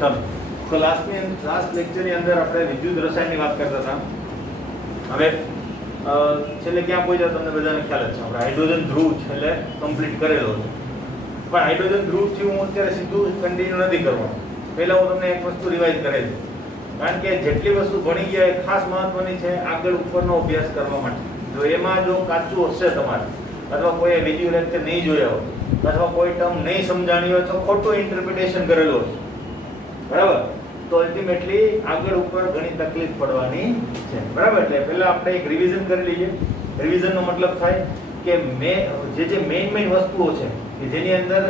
ચાલો તો લાસ્ટ લેક્ચરની અંદર આપણે વિદ્યુત રસાયણની વાત કરતા હતા. હવે છેલ્લે ક્યાં પહોંચ્યા તમને બધાને ખ્યાલ જ છે. આપણે હાઇડ્રોજન ધ્રુવ છેલ્લે કમ્પ્લીટ કરેલો છે. પણ હાઇડ્રોજન ધ્રુવથી હું અત્યારે સીધું કન્ટિન્યુ નથી કરવાનું. પહેલાં હું તમને એક વસ્તુ રિવાઇઝ કરેલી, કારણ કે જેટલી વસ્તુ ભણી ગયા એ ખાસ મહત્વની છે આગળ ઉપરનો અભ્યાસ કરવા માટે. જો એમાં જો કાચું હશે તમારે, અથવા કોઈ વિડિયો લેક્ચર નહીં જોયા હોય, અથવા કોઈ ટર્મ નહીં સમજાણી હોય તો ખોટું ઇન્ટરપ્રિટેશન કરેલું હશે, બરાબર, તો અલ્ટિમેટલી આગળ ઉપર ઘણી તકલીફ પડવાની છે. બરાબર, એટલે પહેલા આપણે એક રિવિઝન કરી લઈએ. રિવિઝનનો મતલબ થાય કે જે મેઇન વસ્તુઓ છે કે જેની અંદર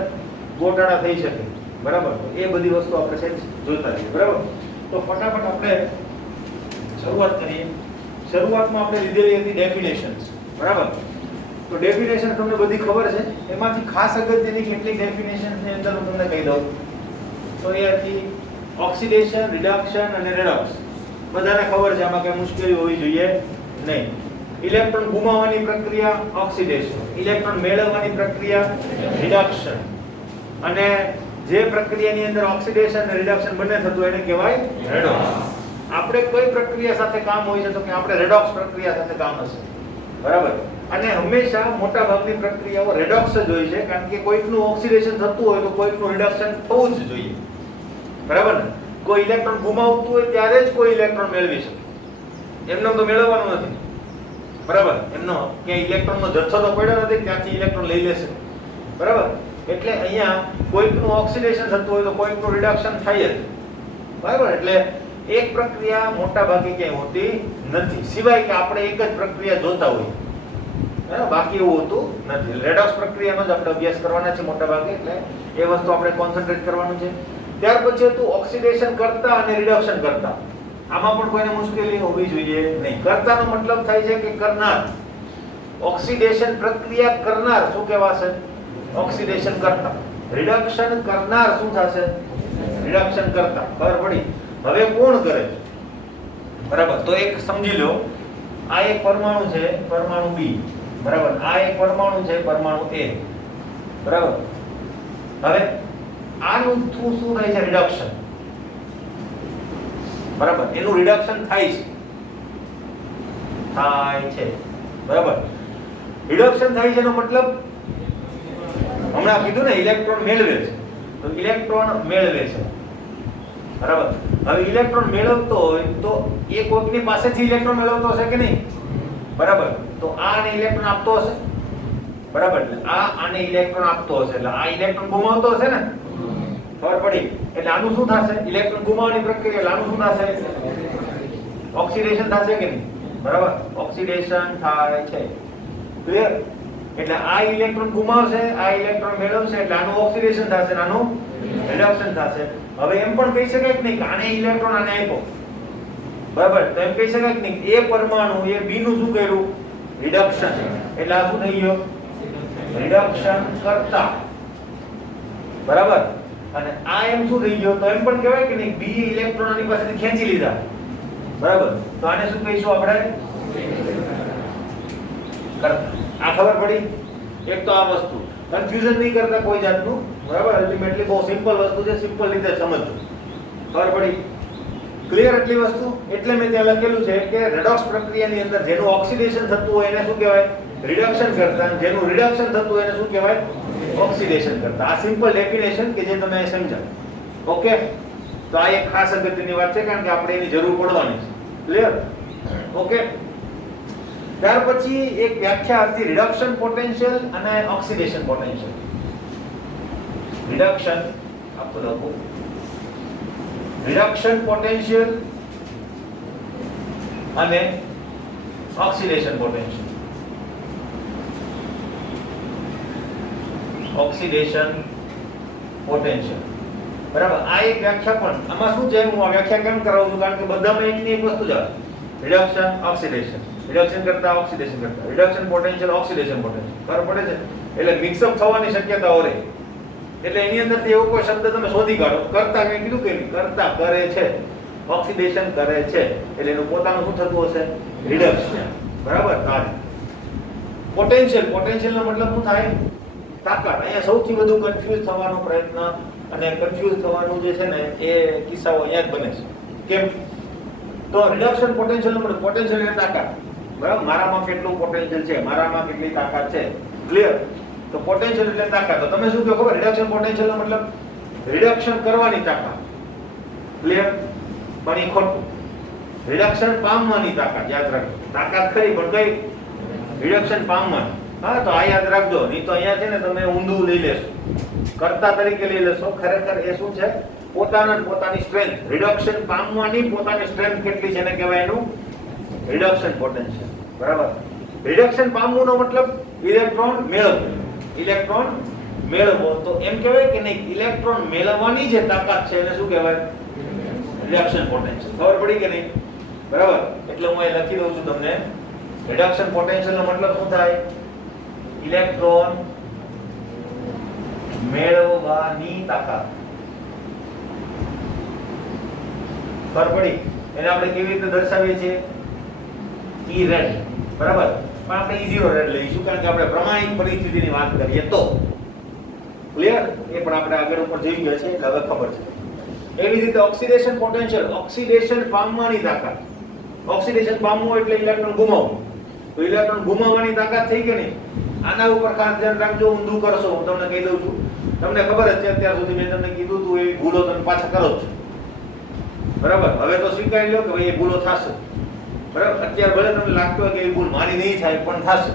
ગોટાળા થઈ શકે, બરાબર, તો એ બધી વસ્તુ આપણે છે જોતા રહીએ. બરાબર, તો ફટાફટ આપણે શરૂઆત કરીએ. શરૂઆતમાં આપણે લીધેલી હતી ડેફિનેશન્સ, બરાબર. તો ડેફિનેશન તમને બધી ખબર છે. એમાંથી ખાસ અગત્યની કેટલીક ડેફિનેશન્સની અંદર હું તમને કહી દઉં. તો એ હતી ઓક્સિડેશન, રિડક્શન અને રેડોક્સ. બધાને ખબર છે, આમાં કઈ મુશ્કેલી હોવી જોઈએ નહીં. ઇલેક્ટ્રોન ગુમાવવાની પ્રક્રિયા ઓક્સિડેશન, ઇલેક્ટ્રોન મેળવવાની પ્રક્રિયા રિડક્શન, અને જે પ્રક્રિયાની અંદર ઓક્સિડેશન અને રિડક્શન બંને થતું એને કહેવાય રેડોક્સ. આપણે કઈ પ્રક્રિયા સાથે કામ હોય છે તો કે આપણે રેડોક્સ પ્રક્રિયા સાથે કામ હશે, બરાબર. અને હંમેશા મોટા ભાગની પ્રક્રિયાઓ રેડોક્સ જ હોય છે, કારણ કે કોઈકનું ઓક્સિડેશન થતું હોય તો કોઈકનું રિડક્શન થવું જ જોઈએ, બરાબર ને. કોઈ ઇલેક્ટ્રોન ગુમાવતું હોય ત્યારે જ કોઈ ઇલેક્ટ્રોન મેળવી શકે, એમનો તો મેળવવાનું નથી, બરાબર. એમનો કે ઇલેક્ટ્રોનનો જથ્થો તો પડ્યો નથી ત્યાંથી ઇલેક્ટ્રોન લઈ લેશે, બરાબર. એટલે અહીંયા કોઈકનું ઓક્સિડેશન થતું હોય તો કોઈકનું રિડક્શન થાય જ, બરાબર. એટલે એક પ્રક્રિયા મોટા ભાગે ક્યાંય હોતી નથી, સિવાય કે આપણે એક જ પ્રક્રિયા જોતા હોઈએ, બરાબર. બાકી એવું હોતું નથી. રેડોક્સ પ્રક્રિયાનો જ આપણે અભ્યાસ કરવાના છે મોટા ભાગે, એટલે એ વસ્તુ આપણે કોન્સન્ટ્રેટ કરવાનું છે. ત્યાર પછી હતું ઓક્સિડેશન કરતા અને રિડક્શન કરતા. આમાં પણ કોઈને મુશ્કેલી હોવી જોઈએ નહીં. કરતાનો મતલબ થાય છે કે કરનાર. ઓક્સિડેશન પ્રક્રિયા કરનાર શું કહેવાશે? ઓક્સિડેશન કરતા. રિડક્શન કરનાર શું થશે? રિડક્શન કરતા. ખબર પડી? હવે કોણ કરે છે, બરાબર. તો એક સમજી લો, આ એક પરમાણુ છે, પરમાણુ બી, બરાબર. આ એક પરમાણુ છે, પરમાણુ એ, બરાબર. હવે આનું શું થાય છે? રિડક્શન, બરાબર. એનું રિડક્શન થાય છે, બરાબર. રિડક્શન થાય છે એનો મતલબ હમણાં કીધું ને, ઇલેક્ટ્રોન મેળવે છે, તો ઇલેક્ટ્રોન મેળવે છે, બરાબર. હવે ઇલેક્ટ્રોન મેળવતો હોય તો એ કોઈકની પાસેથી ઇલેક્ટ્રોન મેળવતો હશે કે નહીં, બરાબર. તો આ આને ઇલેક્ટ્રોન આપતો હશે, બરાબર. આ આને ઇલેક્ટ્રોન આપતો હશે, એટલે આ ઇલેક્ટ્રોન ગુમાવતો હશે ને, ખબર પડી? એટલે આનું શું થશે? ઇલેક્ટ્રોન ગુમાવવાની પ્રક્રિયા, એટલે આનું શું થશે? ઓક્સિડેશન થશે કે નહીં, બરાબર. ઓક્સિડેશન થાય છે, ક્લિયર? એટલે આ ઇલેક્ટ્રોન ગુમાવશે, આ ઇલેક્ટ્રોન મેળવશે, એટલે આનું ઓક્સિડેશન થશે, આનું રિડક્શન થશે. હવે એમ પણ કહી શકાય કે નહીં કે આને ઇલેક્ટ્રોન આને આપ્યો, બરાબર. તો એમ કહી શકાય કે નહીં એ પરમાણુ એ બી નું શું કર્યું? રિડક્શન. એટલે આ શું થઈ ગયો? રિડક્શન કરતા, બરાબર. અને આ એમ શું થઈ ગયો? તો એમ પણ કહેવાય કે નહીં બી ઇલેક્ટ્રોન આની પાસેથી ખેંચી લીધા, બરાબર. તો આને શું કહીશું આપણે? કરતા. આ ખબર પડી? એક તો આ વસ્તુ કન્ફ્યુઝન નહીં કરતા કોઈ જાતનું, બરાબર. અલ્ટિમેટલી બહુ સિમ્પલ વસ્તુ છે, સિમ્પલ રીતે સમજજો. ખબર પડી? ક્લિયર? એટલી વસ્તુ. એટલે મેં ત્યાં લખેલું છે કે રેડોક્સ પ્રક્રિયાની અંદર જેનું ઓક્સિડેશન થતું હોય એને શું કહેવાય? રિડક્શન કરતા. જેનું રિડક્શન થતું હોય એને શું કહેવાય? ઓક્સિડેશન કરતા. આ સિમ્પલ ડેફિનેશન કે જે તમે સમજાવ. ઓકે, તો આ એક ખાસ અગત્યની વાત છે, કારણ કે આપણે એની જરૂર પડવાની છે. ક્લિયર? ઓકે. ત્યાર પછી એક વ્યાખ્યા હતી રિડક્શન પોટેન્શિયલ અને ઓક્સિડેશન પોટેન્શિયલ. રિડક્શન આપો લખો, રિડક્શન પોટેન્શિયલ અને ઓક્સિડેશન પોટેન્શિયલ. ઓક્સિડેશન પોટેન્શિયલ, બરાબર. આ એક વ્યાખ્યા પણ આમાં શું છે, હું આ વ્યાખ્યા કેમ કરાવું છું? કારણ કે બધામાં એકની એક વસ્તુ જ આવે. રિડક્શન, ઓક્સિડેશન, રિડક્શન કરતા ઓક્સિડેશન કરતા, રિડક્શન પોટેન્શિયલ, ઓક્સિડેશન પોટેન્શિયલ. ખબર પડે છે? એટલે મિક્સઅપ થવાની શક્યતાઓ રહે. એટલે એની અંદરથી એવો કોઈ શબ્દ તમે શોધી કાઢો. કરતા મેં કીધું કે કરતા કરે છે, ઓક્સિડેશન કરે છે, એટલે એનું પોતાનું શું થતું હશે? રિડક્શન, બરાબર. પોટેન્શિયલ, પોટેન્શિયલનો મતલબ શું થાય? તાકાત. અહીંયા સૌથી વધુ કન્ફ્યુઝ થવાનો પ્રયત્ન અને કન્ફ્યુઝ થવાનું જે છે ને એ કિસ્સાઓ અહીંયા જ બને છે. કેમ? તો રિડક્શન પોટેન્શિયલ નંબર, પોટેન્શિયલ એટલે તાકાત, બરાબર? મારામાં કેટલું પોટેન્શિયલ છે, મારામાં કેટલી તાકાત છે, ક્લિયર? તો પોટેન્શિયલ એટલે તાકાત. તો તમે શું કહો ખબર? રિડક્શન પોટેન્શિયલ નો મતલબ રિડક્શન કરવાની તાકાત, ક્લિયર? પણ એ ખોટું. રિડક્શન પામવાની તાકાત, યાદ રાખજો. તાકાત ખરી પણ કઈ? રિડક્શન પામવાની. હા, તો આ યાદ રાખજો. નહીં તો અહીંયા છે ને તમે ઊંધું લઈ લેશો, કર્તા તરીકે લઈ લેશો. ખરેખર એ શું છે? પોતાની સ્ટ્રેન્થ. રિડક્શન પામવાની પોતાની સ્ટ્રેન્થ કેટલી છે એને કહેવાય એનું રિડક્શન પોટેન્શિયલ, બરાબર? રિડક્શન પામવું નો મતલબ ઇલેક્ટ્રોન મેળવવો. ઇલેક્ટ્રોન મેળવવો તો એમ કહેવાય કે નહીં, ઇલેક્ટ્રોન મેળવવાની જે તાકાત છે એને શું કહેવાય? Reduction potential. ખબર પડી કે નહીં? બરાબર? એટલે હું અહીં લખી દઉં છું તમને. રિડક્શન પોટેન્શિયલ નો મતલબ શું થાય? ઇલેક્ટ્રોન મેળવવાની તાકાત. ખબર પડી? એને આપણે કેવી રીતે દર્શાવીએ છીએ? E રેડ, બરાબર? પણ આપણે E0 રેડ લઈશું કારણ કે આપણે પ્રમાણિક પરિસ્થિતિની વાત કરીએ તો. ક્લિયર? એ પણ આપણે આગળ ઉપર જોઈ ગયા છે એટલે હવે ખબર છે. એવી રીતે ઓક્સિડેશન પોટેન્શિયલ, ઓક્સિડેશન પામવાની તાકાત. ઓક્સિડેશન પામવું એટલે ઇલેક્ટ્રોન ગુમાવવું. તો ઇલેક્ટ્રોન ગુમાવવાની તાકાત થઈ કે નહીં? આના ઉપર ખાસ ધ્યાન રાખજો. ઊંધું કરશો, હું તમને કહી દઉં છું. તમને ખબર જ છે અત્યાર સુધી મેં તમને કીધું હતું એ ભૂલો તમે પાછા કરો છો, બરાબર? હવે તો સ્વીકારી લો કે ભાઈ એ ભૂલો થશે, બરાબર? અત્યારે ભલે તમને લાગતું હોય કે એ ભૂલ મારી નહીં થાય પણ થશે,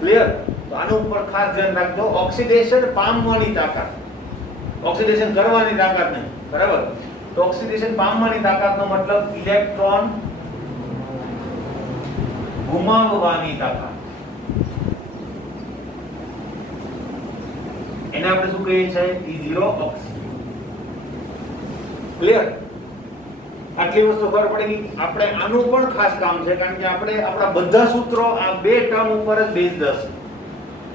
ક્લિયર? તો આનું ઉપર ખાસ ધ્યાન રાખજો. ઓક્સિડેશન પામવાની તાકાત, ઓક્સિડેશન કરવાની તાકાત નહીં, બરાબર? તો ઓક્સિડેશન પામવાની તાકાતનો મતલબ ઇલેક્ટ્રોન ગુમાવવાની તાકાત. એને આપણે શું કહીએ છીએ? E0 ઓક્સી. ક્લિયર? આટલી વસ્તુ ખબર પડી ગઈ. આપણે આનું પણ ખાસ કામ છે કારણ કે આપણે આપણા બધા સૂત્રો આ બે ટર્મ ઉપર જ બેઝડ હશે.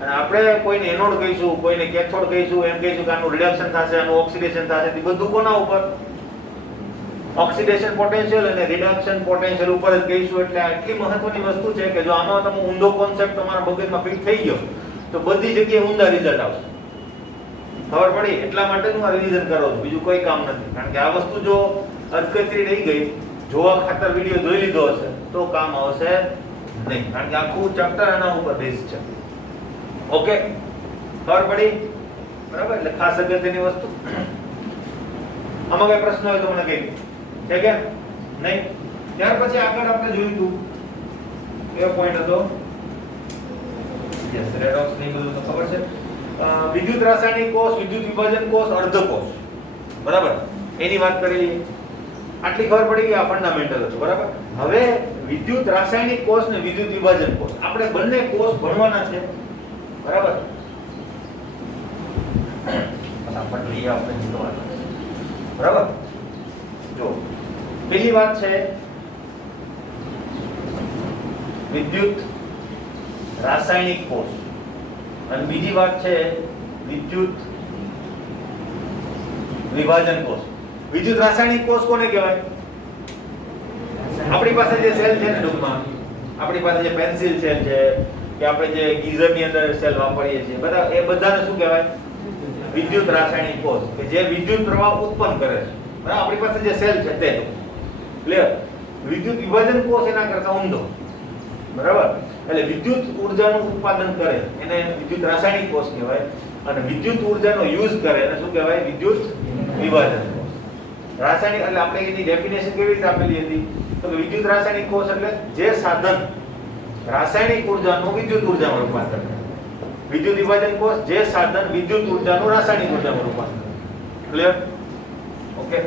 અને આપણે કોઈને એનોડ કહીશું, કોઈને કેથોડ કહીશું, એમ કહીશું કે આનું રિડક્શન થશે, આનું ઓક્સિડેશન થશે. તે બધું કોના ઉપર? ઓક્સિડેશન પોટેન્શિયલ અને રિડક્શન પોટેન્શિયલ ઉપર જ કહીશું. એટલે આટલી મહત્વની વસ્તુ છે કે જો આમાં તમે ઊંધો કોન્સેપ્ટ તમારા મગજમાં ફિટ થઈ ગયો તો બધી જગ્યાએ ઊંધા રિઝલ્ટ આવશે. ખબર પડી? એટલા માટે હું આ રિવિઝન કરું છું, બીજું કોઈ કામ નથી. કારણ કે આ વસ્તુ જો અધકચરી રહી ગઈ, જોવા ખાતર વિડિયો જોઈ લીધો હશે તો કામ આવશે નહીં. કારણ કે આખું ચેપ્ટર આના ઉપર બેઝ છે. ઓકે, ખબર પડી? બરાબર? એટલે ખાસ અગત્યની વસ્તુ. આમાં કઈ પ્રશ્ન હોય તો મને કહી છે કે નહીં? ત્યાર પછી આગળ આપણે જોયું હતું કયો પોઈન્ટ હતો? યસ, રેડોક્સ નહીં, બધું તો ખબર છે. વિદ્યુત રાસાયણિક કોષ, વિદ્યુત વિભાજન કોષ, અર્ધકોષ, બરાબર? એની વાત કરી. આટલી ખબર પડી ગઈ. આ ફંડામેન્ટલ હતું, બરાબર? હવે વિદ્યુત રાસાયણિક કોષ ને વિદ્યુત વિભાજન કોષ, આપણે બંને કોષ ભણવાના છે, બરાબર? ફટાફટ લઈએ આપણે જોવાનું, બરાબર? જો પહેલી વાત છે વિદ્યુત રાસાયણિક કોષ અને બીજી વાત છે વિદ્યુત વિભાજન કોષ. વિદ્યુત રાસાયણિક કોષ કોને કહેવાય? આપણી પાસે જે સેલ છે ને, ટૂંકમાં આપણી પાસે જે પેન્સિલ સેલ છે કે આપણે જે ગીઝર ની અંદર સેલ વાપરીએ છીએ, બધા એ બધાને શું કહેવાય? વિદ્યુત રાસાયણિક કોષ, કે જે વિદ્યુત પ્રવાહ ઉત્પન્ન કરે છે, બરાબર? આપણી પાસે જે સેલ છે તે. ક્લિયર? વિદ્યુત વિભાજન કોષ એના કરતા ઊંધો, બરાબર? એટલે વિદ્યુત ઉર્જાનું ઉત્પાદન કરે એને વિદ્યુત રાસાયણિક કોષ કહેવાય અને વિદ્યુત ઉર્જાનો યુઝ કરે એને શું કહેવાય? વિદ્યુત વિભાજન કોષ. રાસાયણિક એટલે આપણે એની ડેફિનેશન કેવી રીતે આપેલી હતી? તો કે વિદ્યુત રાસાયણિક કોષ એટલે જે સાધન રાસાયણિક ઉર્જાનું વિદ્યુત ઉર્જામાં રૂપાંતર કરે. વિદ્યુત વિભાજન કોષ જે સાધન વિદ્યુત ઉર્જાનું રાસાયણિક ઉર્જામાં રૂપાંતર કરે. ક્લિયર? ઓકે,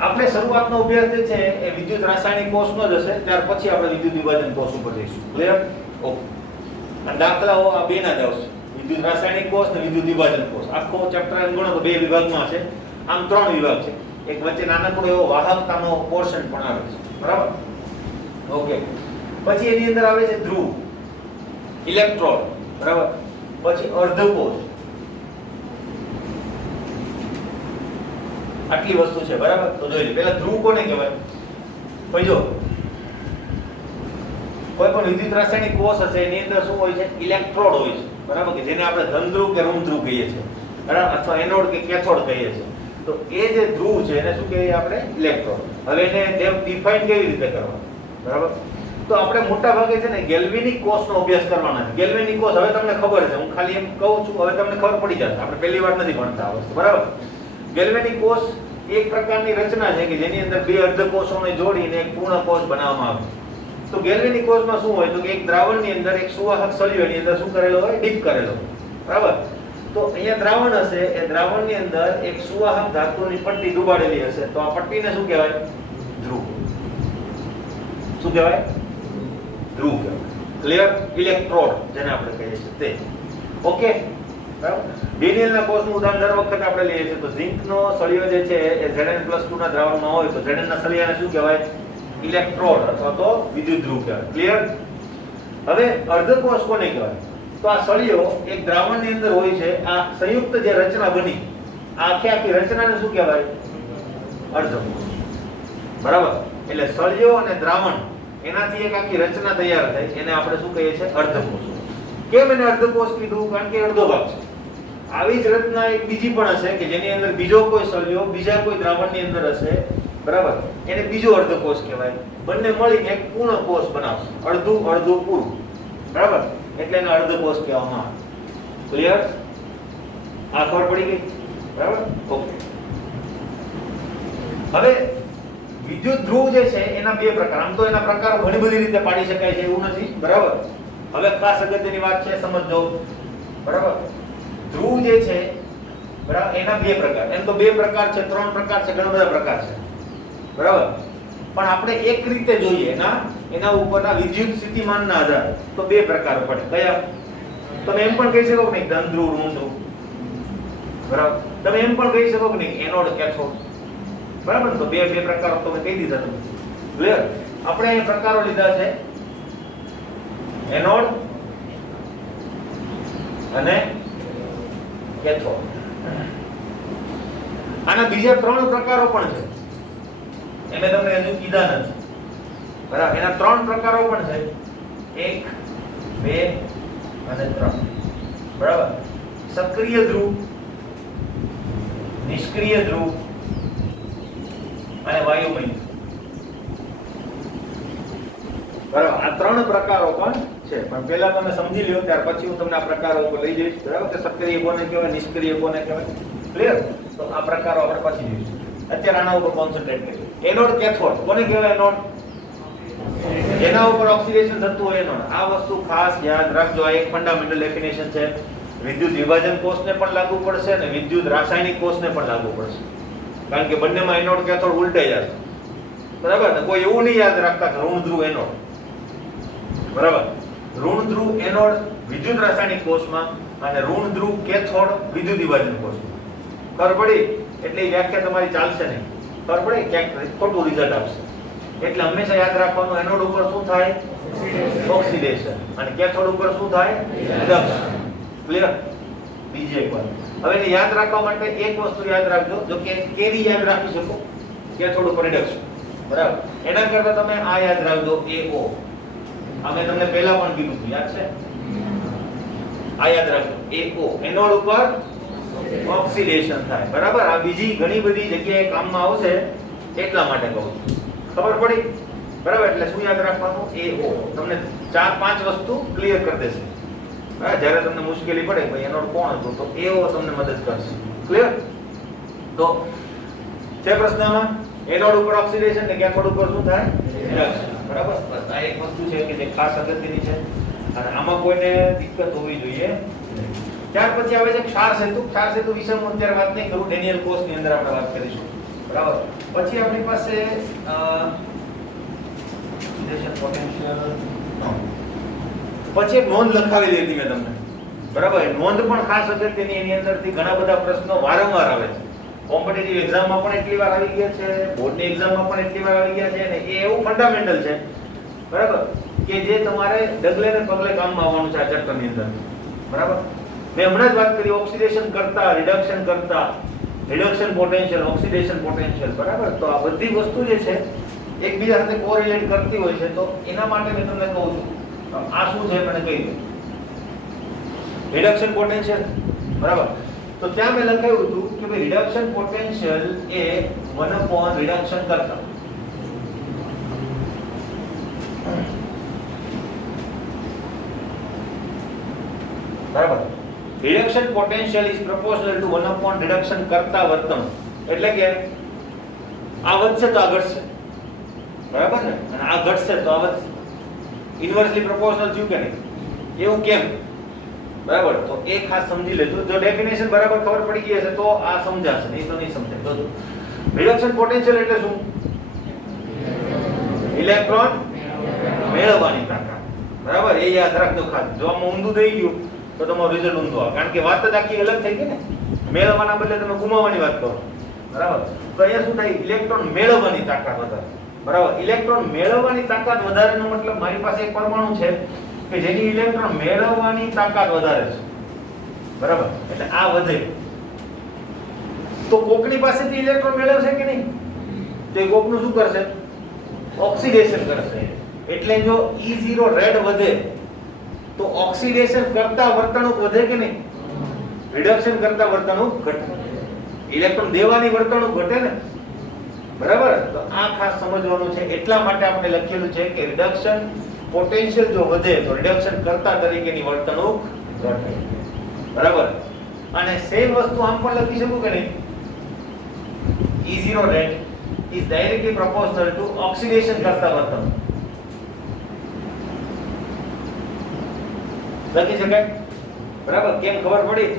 આપણે શરૂઆતનો અભ્યાસ જે છે એ વિદ્યુત રાસાયણિક કોષનો જ હશે, ત્યાર પછી આપણે વિદ્યુત વિભાજન કોષ ઉપર જઈશું. ક્લિયર? ઓકે, આ દાખલાઓ આ બેના જ આવશે, વિદ્યુત રાસાયણિક કોષ અને વિદ્યુત વિભાજન કોષ. આખો ચેપ્ટર એમ ગણો તો બે વિભાગમાં છે, આમ ત્રણ વિભાગ છે. એક વચ્ચે નાનકડો એવો વાહકતાનો પોર્શન પણ આવે છે, બરાબર? ઓકે, પછી એની અંદર આવે છે ધ્રુવ, ઇલેક્ટ્રોડ, બરાબર? પછી અર્ધકોષ. આટલી વસ્તુ છે, બરાબર? તો જોઈ લે. પહેલા ધ્રુવ કોને કહેવાય? ભાઈ જો, કોઈ પણ વિદ્યુત રાસાયણિક કોષ હશે એની અંદર શું હોય છે? ઇલેક્ટ્રોડ હોય છે, બરાબર, કે જેને આપણે ધન ધ્રુવ કે ઋણ ધ્રુવ કહીએ છીએ, બરાબર, અથવા એનોડ કે કેથોડ કહીએ છીએ. તો એ જે ધ્રુવ છે એને શું કહીએ આપણે? ઇલેક્ટ્રોડ. હવે એને ડિફાઇન કેવી રીતે કરવા, બરાબર? તો આપણે મોટા ભાગે છે ને ગેલ્વેનિક કોષનો અભ્યાસ કરવાના છે. ગેલ્વેનિક કોષ હવે તમને ખબર છે, હું ખાલી એમ કહું છું, હવે તમને ખબર પડી જશે. આપણે પહેલી વાર નથી ભણતા આ વસ્તુ, બરાબર? ગેલ્વેનિક કોષ એક પ્રકારની રચના છે કે જેની અંદર બે અર્ધકોષોને જોડીને એક પૂર્ણ કોષ બનાવવામાં આવે. તો ગેલ્વેનિક કોષમાં શું હોય? તો કે એક દ્રાવણની અંદર એક સુવાહક સળિયોની અંદર શું કરેલો હોય? ડીપ કરેલો, બરાબર? તો અહીંયા દ્રાવણ હશે, એ દ્રાવણની અંદર એક સુવાહક ધાતુની પટ્ટી ડુબાડેલી હશે. તો આ પટ્ટીને શું કહેવાય? ધ્રુવ. શું કહેવાય? ધ્રુવ કહેવાય. ક્લિયર? ઇલેક્ટ્રોડ જેને આપણે કહીએ છીએ તે. ઓકે, બરાબર. ડીએનએના કોષનું ઉદાહરણ દર વખતે આપણે લઈએ છીએ. તો ઝિંકનો સળિયો જે છે એ Zn+2 ના દ્રાવણમાં હોય તો Zn ના સળિયાને શું કહેવાય? ઇલેક્ટ્રોડ અથવા તો વિદ્યુત ધ્રુવ કહેવાય. ક્લિયર? હવે અર્ધકોષ કોને કહેવાય? તો આ સળિયો એક દ્રાવણની અંદર હોય છે. આ સંયુક્ત જે રચના બની, આ આખી રચનાને શું કહેવાય? અર્ધકોષ, બરાબર. એટલે સળિયો અને દ્રાવણ એનાથી એક આખી રચના તૈયાર થાય, એને આપણે શું કહીએ છીએ? અર્ધકોષ. કેમ એને અર્ધકોષ કીધું? કારણ કે અડધો ભાગ છે. આવી જ રચના એક બીજી પણ હશે કે જેની અંદર બીજો કોઈ સળિયો બીજા કોઈ દ્રાવણની અંદર હશે, બરાબર, એને બીજો અર્ધકોષ કહેવાય. બંને મળીને એક પૂર્ણ કોષ બનાવશે, અડધું અડધું પૂરું, બરાબર, એટલે એને અર્ધકોષ કહેવામાં આવે. ક્લિયર? આ ખબર પડી ગઈ, બરાબર? ઓકે. હવે વિદ્યુત ધ્રુવ જે છે એના બે પ્રકાર. આમ તો એના પ્રકારો ઘણી બધી રીતે પાડી શકાય છે, એવું નથી, બરાબર. હવે ખાસ અગત્યની વાત છે, સમજજો, બરાબર. ધ્રુવ જે છે, બરાબર, એના બે પ્રકાર. એમ તો બે પ્રકાર છે, ત્રણ પ્રકાર છે, ઘણા બધા પ્રકાર છે, બરાબર. પણ આપણે એક રીતે જોઈએ એના ઉપરના વિદ્યુત સ્થિતિમાનના આધારે તો બે પ્રકારો પડે. કયા? તમે એમ પણ કહી શકો કે નહીં ધન ધ્રુવ ઋણ ધ્રુવ, બરાબર. તમે એમ પણ કહી શકો કે નહીં એનોડ કેથોડ, બરાબર. તો બે પ્રકારો તમે કહી દીધા. તમે ક્લિયર? આપણે અહીં પ્રકારો લીધા છે એનોડ અને કેથોડ. આના બીજા ત્રણ પ્રકારો પણ છે, એને તમને હજુ કીધા નથી, બરાબર. એના ત્રણ પ્રકારો પણ છે, 1, 2 અને 3, બરાબર. સક્રિય ધ્રુવ, નિષ્ક્રિય ધ્રુવ અને વાયુમય, બરાબર. આ ત્રણ પ્રકારો પણ છે. પણ પહેલા તમે સમજી લ્યો, ત્યાર પછી હું તમને આ પ્રકારો ઉપર લઈ જઈશ, બરાબર, કે સક્રિય કોને કહેવાય, નિષ્ક્રિય કોને કહેવાય. ક્લિયર? તો આ પ્રકારો આપણે પછી જોઈશું. અત્યારે આના ઉપર કોન્સન્ટ્રેટ કરીએ. એનોડ કેથોડ કોને કહેવાય? એનોડ જેના ઉપર ઓક્સિડેશન થતું હોય એનોડ. આ વસ્તુ ખાસ યાદ રાખજો. આ એક ફંડામેન્ટલ ડેફિનેશન છે. વિદ્યુત વિભાજન કોષને પણ લાગુ પડશે અને વિદ્યુત રાસાયણિક કોષને પણ લાગુ પડશે. કારણ કે બંનેમાં એનોડ કેથોડ ઉલટાઈ જશે, બરાબર. ને કોઈ એવું નહીં યાદ રાખતા કે ઋણ ધ્રુવ એનોડ, બરાબર. ઋણ ધ્રુવ એનોડ વિદ્યુત રાસાયણિક કોષમાં અને ઋણ ધ્રુવ કેથોડ વિદ્યુત વિભાજન કોષમાં. ખબર પડી? એટલે એ વ્યાખ્યા તમારી ચાલશે નહીં. ખબર પડી? ક્યાંક ખોટું રિઝલ્ટ આવશે. એટલે હંમેશા યાદ રાખવાનું એનોડ ઉપર શું થાય? ઓક્સિડેશન. અને કેથોડ ઉપર શું થાય? રિડક્શન. ક્લિયર? બીજી એક વાત હવે એને યાદ રાખવા માટે એક વસ્તુ યાદ રાખજો. જો કે કેરી યાદ રાખી શકો, કેથોડ ઉપર રિડક્શન, બરાબર. એના કરતા તમે આ યાદ રાખજો, AO. અમે તમને પહેલા પણ કીધું હતું, યાદ છે? આ યાદ રાખજો, AO. એનોડ ઉપર ઓક્સિડેશન થાય, બરાબર. આ બીજી ઘણી બધી જગ્યાએ કામમાં આવશે એટલા માટે કહું છું. ખબર પડી? બરાબર. એટલે શું યાદ રાખવાનું? AO. તમને 4-5 વસ્તુ ક્લિયર કરી દેશે. હા, જ્યારે તમને મુશ્કેલી પડે ભાઈ એનોડ કોણ હતું, તો AO તમને મદદ કરશે. ક્લિયર? તો છે પ્રશ્નમાં એનોડ ઉપર ઓક્સિડેશન ને કેથોડ ઉપર શું થાય? રિડક્શન, બરાબર. બસ આ એક વસ્તુ છે કે જે ખાસ અગત્યની છે અને આમાં કોઈને દિક્કત હોવી જોઈએ. ત્યાર પછી આવે છે ક્ષાર સેતુ. ક્ષાર સેતુ વિશે હું અત્યારે વાત નહીં કરું, ડેનિયલ કોષની અંદર આપણે વાત કરીશું, બરાબર. પછી આપણી પાસે ઓક્સિડેશન પોટેન્શિયલ, પછી એક નોંધ લખાવેલી હતી મેં તમને, બરાબર. નોંધ પણ ખાસ અગત્યની. એની અંદરથી ઘણા બધા પ્રશ્નો વારંવાર આવે છે. કોમ્પિટિટિવ એક્ઝામમાં પણ એટલી વાર આવી ગયા છે, બોર્ડની એક્ઝામમાં પણ એટલી વાર આવી ગયા છે અને એ એવું ફંડામેન્ટલ છે, બરાબર, કે જે તમારે ડગલે ને પગલે કામમાં આવવાનું છે આ ચેપ્ટરની અંદર, બરાબર. મેં હમણાં જ વાત કરી ઓક્સિડેશન કરતા, રિડક્શન કરતા, રિડક્શન પોટેન્શિયલ, ઓક્સિડેશન પોટેન્શિયલ, બરાબર. તો આ બધી વસ્તુ જે છે એ એકબીજા સાથે કોરિલેટ કરતી હોય છે, તો એના માટે મેં તમને કહું છું આ શું છે મને કહી દો. રિડક્શન પોટેન્શિયલ, બરાબર. તો ત્યાં મેં લખાયું હતું કે ભાઈ રિડક્શન પોટેન્શિયલ એ 1 રિડક્શન કરતા, બરાબર. Reduction potential is proportional two 1 reduction કરતા વર્તન. એટલે કે આ વધશે તો આ ઘટશે, બરાબર ને, અને આ ઘટશે તો આ વધશે. ઇન્વર્સલી પ્રોપોર્શનલ થયું કે નહીં? એવું કેમ? બરાબર. તો એ ખાસ સમજી લેજો. જો ડેફિનેશન બરાબર ખબર પડી ગઈ હશે તો આ સમજાશે, નહીં તો નહીં સમજાય. તો રિડક્શન પોટેન્શિયલ એટલે શું? ઇલેક્ટ્રોન મેળવવાની તાકાત, બરાબર. એ યાદ રાખજો ખાસ. જો આમાં ઊંધું થઈ ગયું તો તમારું રિઝલ્ટ ઊંધું આવે, કારણ કે વાત જ આખી અલગ થઈ ગઈ ને. મેળવવાના બદલે તમે ગુમાવવાની વાત કરો, બરાબર. તો અહીંયા શું થાય? ઇલેક્ટ્રોન મેળવવાની તાકાત વધારે, બરાબર. ઇલેક્ટ્રોન મેળવવાની તાકાત વધારેનો મતલબ મારી પાસે એક પરમાણુ છે કે જેની ઇલેક્ટ્રોન મેળવવાની તાકાત વધારે છે, બરાબર. એટલે આ વધે તો કોકની પાસેથી ઇલેક્ટ્રોન મેળવશે કે નહીં? તો એ કોકનું શું કરશે? ઓક્સિડેશન કરશે. એટલે જો E0 રેડ વધે તો ઓક્સિડેશન કરતા વર્તણૂક વધે કે નહીં? રિડક્શન કરતા વર્તણૂક ઘટે. ઇલેક્ટ્રોન દેવાની વર્તણૂક ઘટે ને, બરાબર. તો આ ખાસ સમજવાનું છે. એટલા માટે આપણે લખેલું છે કે રિડક્શન પોટેન્શિયલ જો વધે તો રિડક્શન કરતા તરીકેની વર્તણૂક ઘટે, બરાબર. અને સેમ વસ્તુ આમ પણ લખી શકું કે નહીં? E0 rate is directly proportional to oxidation કરતા વર્તણૂક. લખી શકાય, બરાબર. કેમ ખબર પડી?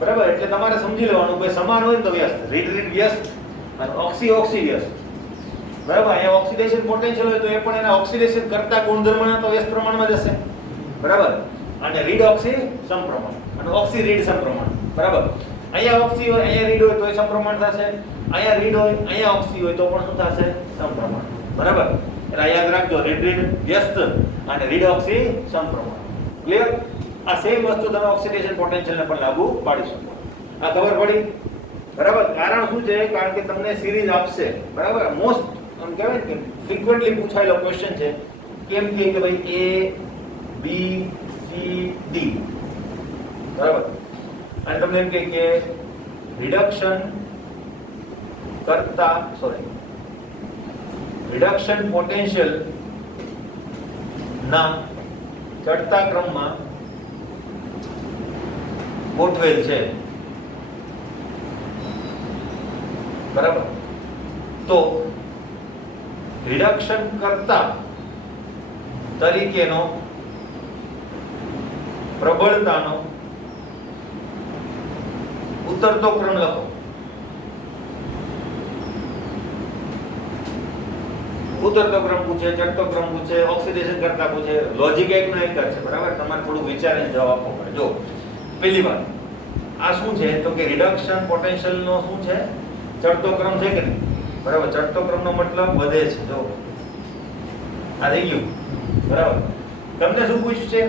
બરાબર. એટલે તમારે સમજી લેવાનું કે સમાન હોય તો વ્યસ્ત, રીડ વ્યસ્ત અને ઓક્સી વ્યસ્ત, બરાબર. અહીંયા ઓક્સિડેશન પોટેન્શિયલ હોય તો એ પણ એના ઓક્સિડેશન કરતા ગુણધર્મના તો વ્યસ્ત પ્રમાણમાં જશે, બરાબર. અને રીડ ઓક્સી સમપ્રમાણ અને ઓક્સી રીડ સમપ્રમાણ, બરાબર. અહીંયા ઓક્સી હોય અહીંયા રીડ હોય તો એ સમપ્રમાણ થશે, અહીંયા રીડ હોય અહીંયા ઓક્સી હોય તો પણ શું થશે? સમપ્રમાણ, બરાબર. એટલે યાદ રાખજો, રીડ વ્યસ્ત અને રીડ ઓક્સી સમપ્રમાણ. ક્લિયર? આ સેમ વસ્તુ તમે ઓક્સિડેશન પોટેન્શિયલને પણ લાગુ પાડી શકો. આ ખબર પડી, બરાબર. કારણ શું છે? કારણ કે તમને સિરીઝ આપશે, બરાબર. મોસ્ટ આમ કહેવાય કે ફ્રીક્વન્ટલી પૂછાયેલો ક્વેશ્ચન છે. કેમ કે ભાઈ A B C D, બરાબર. અને તમને એમ કે રિડક્શન પોટેન્શિયલ ના ચડતા ક્રમમાં ગોઠવેલ છે, બરાબર. તો રિડક્શન કરતા તરીકેનો પ્રબળતાનો ઉતરતો ક્રમ લખો. ઉતરતો ક્રમ પૂછે, ચડતો ક્રમ પૂછે, ઓક્સિડેશન કરતા પૂછે, લોજિક એકનો એક જ છે, બરાબર. તમારે થોડું વિચારીને જવાબ આપવો પડે. જો પહેલી વાત આ શું છે તો કે રિડક્શન પોટેન્શિયલ નો શું છે? ચડતો ક્રમ છે કે નહીં? બરાબર. ચડતો ક્રમનો મતલબ વધે છે. જો આ થઈ ગયું, બરાબર. તમને શું પૂછ્યું છે?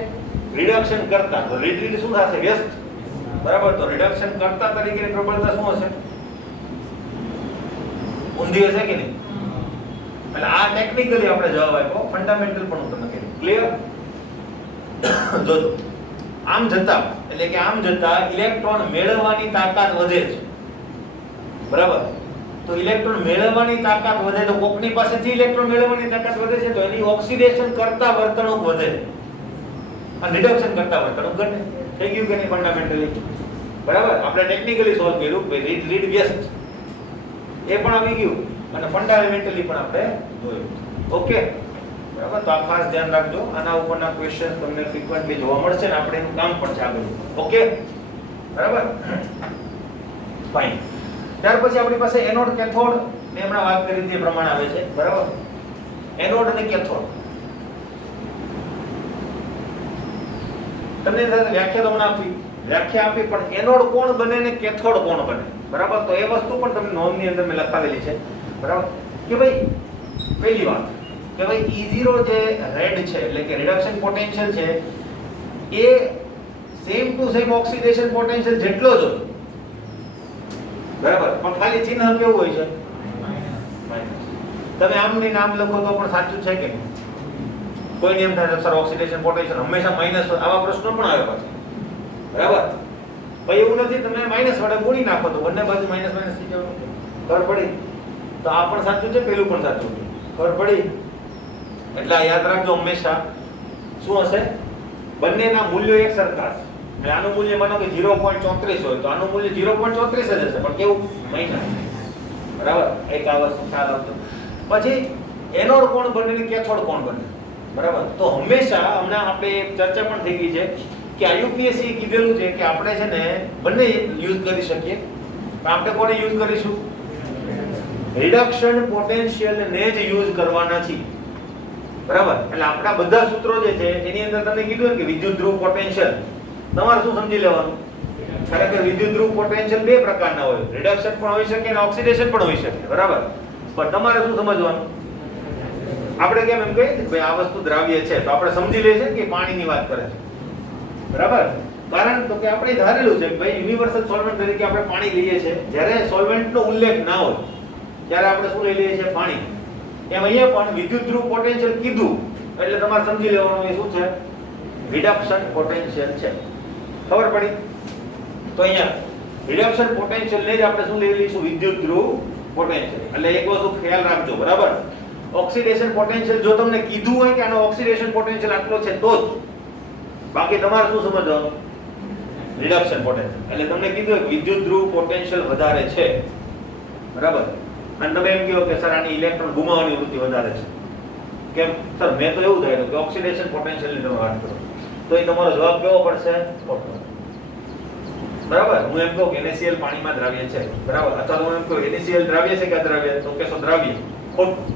રિડક્શન કરતા. તો રીડ શું થશે? વ્યસ્ત, બરાબર. તો રિડક્શન કરતા તરીકેની પ્રબળતા શું હશે? ઊંધી હશે કે નહીં? એટલે આ ટેકનિકલી આપણે જવાબ આપ્યો, ફંડામેન્ટલ પણ હું તમને કહી દઉં. ક્લિયર? જોજો આમ જતા, એટલે કે આમ જતા ઇલેક્ટ્રોન મેળવવાની તાકાત વધે છે, બરાબર. તો ઇલેક્ટ્રોન મેળવવાની તાકાત વધે તો કોકની પાસેથી ઇલેક્ટ્રોન મેળવવાની તાકાત વધે છે તો એની ઓક્સિડેશન કરતા વર્તણૂક વધે અને રિડક્શન કરતા વર્તણૂક ઘટે. થઈ ગયું કે નહીં? ફંડામેન્ટલી, બરાબર. આપણે ટેકનિકલી સોલ્વ કર્યું કે રીડ વ્યસ્ત એ પણ આવી ગયું અને ફંડામેન્ટલી પણ આપણે જોયું. ઓકે, બરાબર. તો આ ખાસ ધ્યાન રાખજો. આના ઉપરના ક્વેશ્ચન્સ તમને ફ્રીક્વન્ટલી જોવા મળશે ને આપણે એનું કામ પણ છે આગળ. ઓકે, બરાબર. ફાઇન. ત્યાર પછી આપણી પાસે એનોડ કેથોડ ને હમણાં વાત કરી તે પ્રમાણે આવે છે, બરાબર. એનોડ અને કેથોડ તમને વ્યાખ્યા તો આપી, પણ એનોડ કોણ બને ને કેથોડ કોણ બને, બરાબર. તો એ વસ્તુ પણ તમને નોંધની અંદર મેં લખાવેલી છે, બરાબર. કે ભાઈ પહેલી વાત કે ભાઈ E0 જે રેડ છે એટલે કે રિડક્શન પોટેન્શિયલ છે એ same to same oxidation potential જેટલો જ હોય, બરાબર. પણ ખાલી ચિહ્ન કેવું હોય છે? માઈનસ. તમે આમની નામ લખો તો પણ સાચું છે કે નહીં? કોઈને એમ થાય સર ઓક્સિડેશન પોટેન્શિયલ હંમેશા માઇનસ, આવા પ્રશ્નો પણ આવે પાછા, બરાબર? ભાઈ એવું નથી, તમે માઇનસ વડે ગુણી નાખો તો બંને બાજુ માઇનસ માઇનસ થઈ જવાનું. ખબર પડી? તો આ પણ સાચું છે, પેલું પણ સાચું છે. ખબર પડી? એટલે આ યાદ રાખજો હંમેશા. શું હશે? બંનેના મૂલ્યો એક સરખા છે. એટલે આનું મૂલ્ય માનો કે 0.34 હોય તો આનું મૂલ્ય 0.34 જ હશે, પણ કેવું? માઇનસ. બરાબર? એક આ વસ્તુ ખ્યાલ આવજો. પછી એનોડ કોણ બને ને કેથોડ કોણ બને? બરાબર? તો હંમેશા હમણાં આપણે ચર્ચા પણ થઈ ગઈ છે કે આઈયુપીએસસી કીધેલું છે કે આપણે છે ને બંને યુઝ કરી શકીએ. પણ આપણે કોને યુઝ કરીશું? રિડક્શન પોટેન્શિયલ ને જ યુઝ કરવાના છે. બરાબર? એટલે આપણા બધા સૂત્રો જે છે એની અંદર તમને કીધું કે વિદ્યુત ધ્રુવ પોટેન્શિયલ તમારે શું સમજી લેવાનું? ખરેખર વિદ્યુત ધ્રુવ પોટેન્શિયલ બે પ્રકારના હોય, રિડક્શન પણ હોઈ શકે અને ઓક્સિડેશન પણ હોઈ શકે. બરાબર? પણ તમારે શું સમજવાનું? આપણે કેમ એમ કહીએ કે ભાઈ આ વસ્તુ દ્રાવ્ય છે તો આપણે સમજી લઈએ છીએ કે પાણીની વાત કરે છે. બરાબર? કારણ તો કે આપણે ધારેલું છે કે ભાઈ યુનિવર્સલ સોલ્વન્ટ તરીકે આપણે પાણી લઈએ છીએ. જ્યારે સોલ્વન્ટનો ઉલ્લેખ ના હોય ત્યારે આપણે શું લઈ લઈએ છીએ? પાણી. એમ અહીંયા પણ વિદ્યુત ધ્રુવ પોટેન્શિયલ કીધું એટલે તમારે સમજી લેવાનું એ શું છે? રિડક્શન પોટેન્શિયલ છે. ખબર પડી? તો અહીંયા રિડક્શન પોટેન્શિયલ ને જ આપણે શું લઈ લઈશું? વિદ્યુત ધ્રુવ પોટેન્શિયલ. એટલે એક વસ્તુ ખ્યાલ રાખજો. બરાબર? ઓક્સિડેશન પોટેન્શિયલ જો તમને કીધું હોય કે આનો ઓક્સિડેશન પોટેન્શિયલ આટલો છે તો જ, બાકી તમારે શું સમજવાનું? Reduction potential. એટલે તમને કીધું કે વિદ્યુત ધ્રુવ પોટેન્શિયલ વધારે છે. બરાબર? અને તમે એમ કહો કે સર આની ઇલેક્ટ્રોન ગુમાવવાની વૃત્તિ વધારે છે. કેમ? સર મેં તો એવું ધાર્યું કે ઓક્સિડેશન પોટેન્શિયલની તમે વાત કરો તો એ તમારો જવાબ કેવો પડશે? ખોટો. બરાબર? હું એમ કહું કે NaCl પાણીમાં દ્રાવ્ય છે. બરાબર? અથવા હું એમ કહું NaCl દ્રાવ્ય છે કે અદ્રાવ્ય? તો કહેશો દ્રાવ્ય. ખોટું.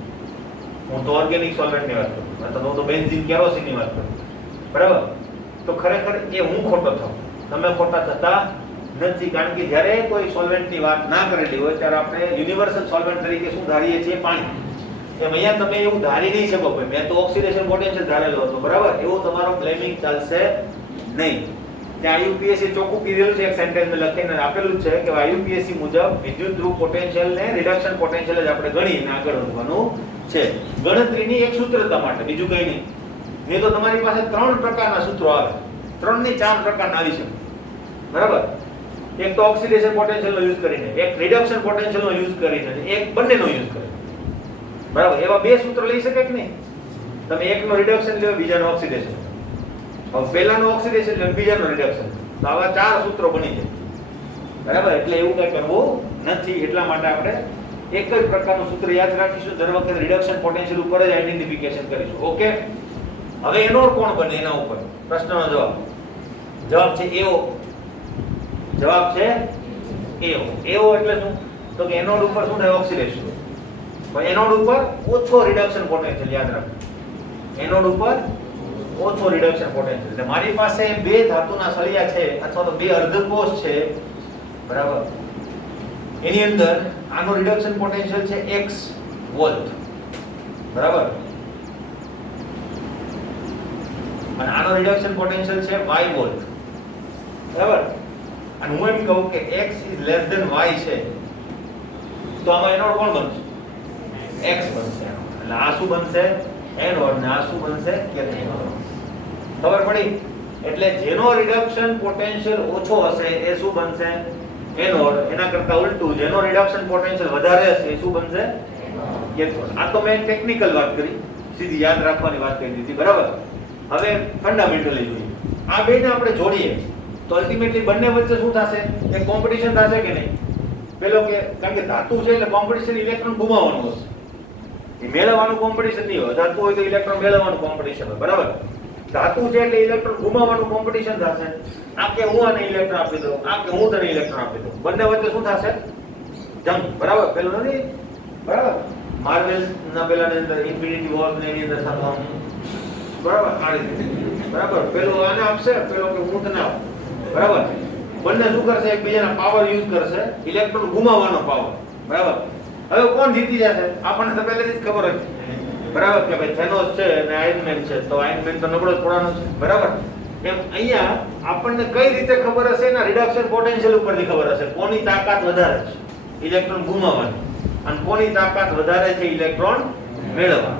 હું તો ઓર્ગેનિક સોલ્વન્ટની વાત કરું, અથવા હું તો બેન્ઝીન કેરોસીનની વાત કરું. બરાબર? તો ખરેખર એ હું ખોટો થાઉં, તમે ખોટા થતા નથી. કારણ કે જ્યારે કોઈ સોલ્વન્ટની વાત ના કરેલી હોય ત્યારે આપણે યુનિવર્સલ સોલ્વન્ટ તરીકે શું ધારીએ છીએ? પાણી. એમ અહીંયા તમે એવું ધારી નહીં શકો ભાઈ મેં તો ઓક્સિડેશન પોટેન્શિયલ ધારેલો હતો. બરાબર? એવું તમારો ક્લેમિંગ ચાલશે નહીં. ત્યાં આઈયુપીએસસી ચોખ્ખું કીધેલું છે, એક સેન્ટેન્સમાં લખીને આપેલું છે કે આઈયુપીએસસી મુજબ વિદ્યુત ધ્રુવ પોટેન્શિયલ ને રિડક્શન પોટેન્શિયલ જ આપણે ગણીને આગળ વધવાનું છે. ગણતરીની એક સૂત્રતા માટે, બીજું કંઈ નહીં. નહીં તો તમારી પાસે 3 પ્રકારના સૂત્રો આવે, 3 ની 4 પ્રકારના આવી શકે. બરાબર? એક તો ઓક્સિડેશન પોટેન્શિયલનો યુઝ કરીને, એક રિડક્શન પોટેન્શિયલનો યુઝ કરીને, એક બંનેનો યુઝ કરીને. બરાબર? એવા બે સૂત્ર લઈ શકે કે નહીં? તમે એકનો રિડક્શન લ્યો, બીજાનો ઓક્સિડેશન. હવે પહેલાનો ઓક્સિડેશન લ્યો, બીજાનો રિડક્શન. તો આવા 4 સૂત્રો બની જાય. બરાબર? એટલે એવું કંઈ કરવું નથી. એટલા માટે આપણે એક જ પ્રકારનું સૂત્ર યાદ રાખીશું. દર વખતે રિડક્શન પોટેન્શિયલ ઉપર જ આઈડેન્ટિફિકેશન કરીશું. ઓકે? હવે એનોડ કોણ બને એના ઉપર પ્રશ્નનો જવાબ છે AO. જવાબ છે AO. AO એટલે શું? તો કે એનોડ ઉપર શું થાય? ઓક્સિડેશન. પણ એનોડ ઉપર ઓછો રિડક્શન પોટેન્શિયલ. યાદ રાખો, એનોડ ઉપર ઓછો રિડક્શન પોટેન્શિયલ. એટલે મારી પાસે બે ધાતુના સળિયા છે અથવા તો બે અર્ધકોષ છે. બરાબર? એની અંદર આનો રિડક્શન પોટેન્શિયલ છે x વોલ્ટ. બરાબર? અને આનો રિડક્શન પોટેન્શિયલ છે y વોલ્ટ. બરાબર? અને હું એમ કહું કે x is less than y છે તો આમાં એનોડ કોણ બનશે? x બનશે. એટલે આ શું બનશે? એનોડ. ને આ શું બનશે? કેથોડ. ખબર પડી? એટલે જેનો રિડક્શન પોટેન્શિયલ ઓછો હશે એ શું બનશે? એનોડ. એના કરતા ઉલટું જેનો રિડક્શન પોટેન્શિયલ વધારે હશે એ શું બનશે? કેથોડ. આ તો મેં ટેકનિકલ વાત કરી, સીધી યાદ રાખવાની વાત કરી દીધી. બરાબર? હવે ફંડામેન્ટલી જોઈએ. આ બેને આપણે જોડીએ તો અલ્ટિમેટલી બંને વચ્ચે શું થશે? એક કોમ્પિટિશન થશે કે નહીં? પેલો કે કારણ કે ધાતુ છે એટલે કોમ્પિટિશન ઇલેક્ટ્રોન ગુમાવવાનું હશે, એ મેળવવાનું કોમ્પિટિશન નહીં હોય. ધાતુ હોય તો ઇલેક્ટ્રોન મેળવવાનું કોમ્પિટિશન હોય. બરાબર? ધાતુ છે એટલે ઇલેક્ટ્રોન ગુમાવવાનું કોમ્પિટિશન થશે. આ કે હું આને ઇલેક્ટ્રોન આપી દઉં, આ કે હું તને ઇલેક્ટ્રોન આપી દઉં. બંને વચ્ચે શું થશે? જંગ. બરાબર? પેલું નથી? બરાબર? માર્વેલ ના પેલાની અંદર ઇન્ફિનિટી વોર ને એની અંદર થતું. બરાબર? આ રીતે. બરાબર? પેલો આને આપશે, પેલો કે હું તને આપું. બરાબર? બંને શું કરશે? એકબીજાના પાવર યુઝ કરશે, ઇલેક્ટ્રોન ગુમાવવાનો પાવર. બરાબર? હવે કોણ જીતી જશે? આપણને તો પહેલેથી જ ખબર હતી. બરાબર? કે ભાઈ થેનોસ છે અને આયર્નમેન છે, તો આયર્નમેન તો નબળો જ પડવાનો છે. બરાબર? એમ અહીંયા આપણને કઈ રીતે ખબર હશે? એના રિડક્શન પોટેન્શિયલ ઉપરથી ખબર હશે કોની તાકાત વધારે છે ઇલેક્ટ્રોન ગુમાવવાની. અને કોની તાકાત વધારે છે ઇલેક્ટ્રોન મેળવવા.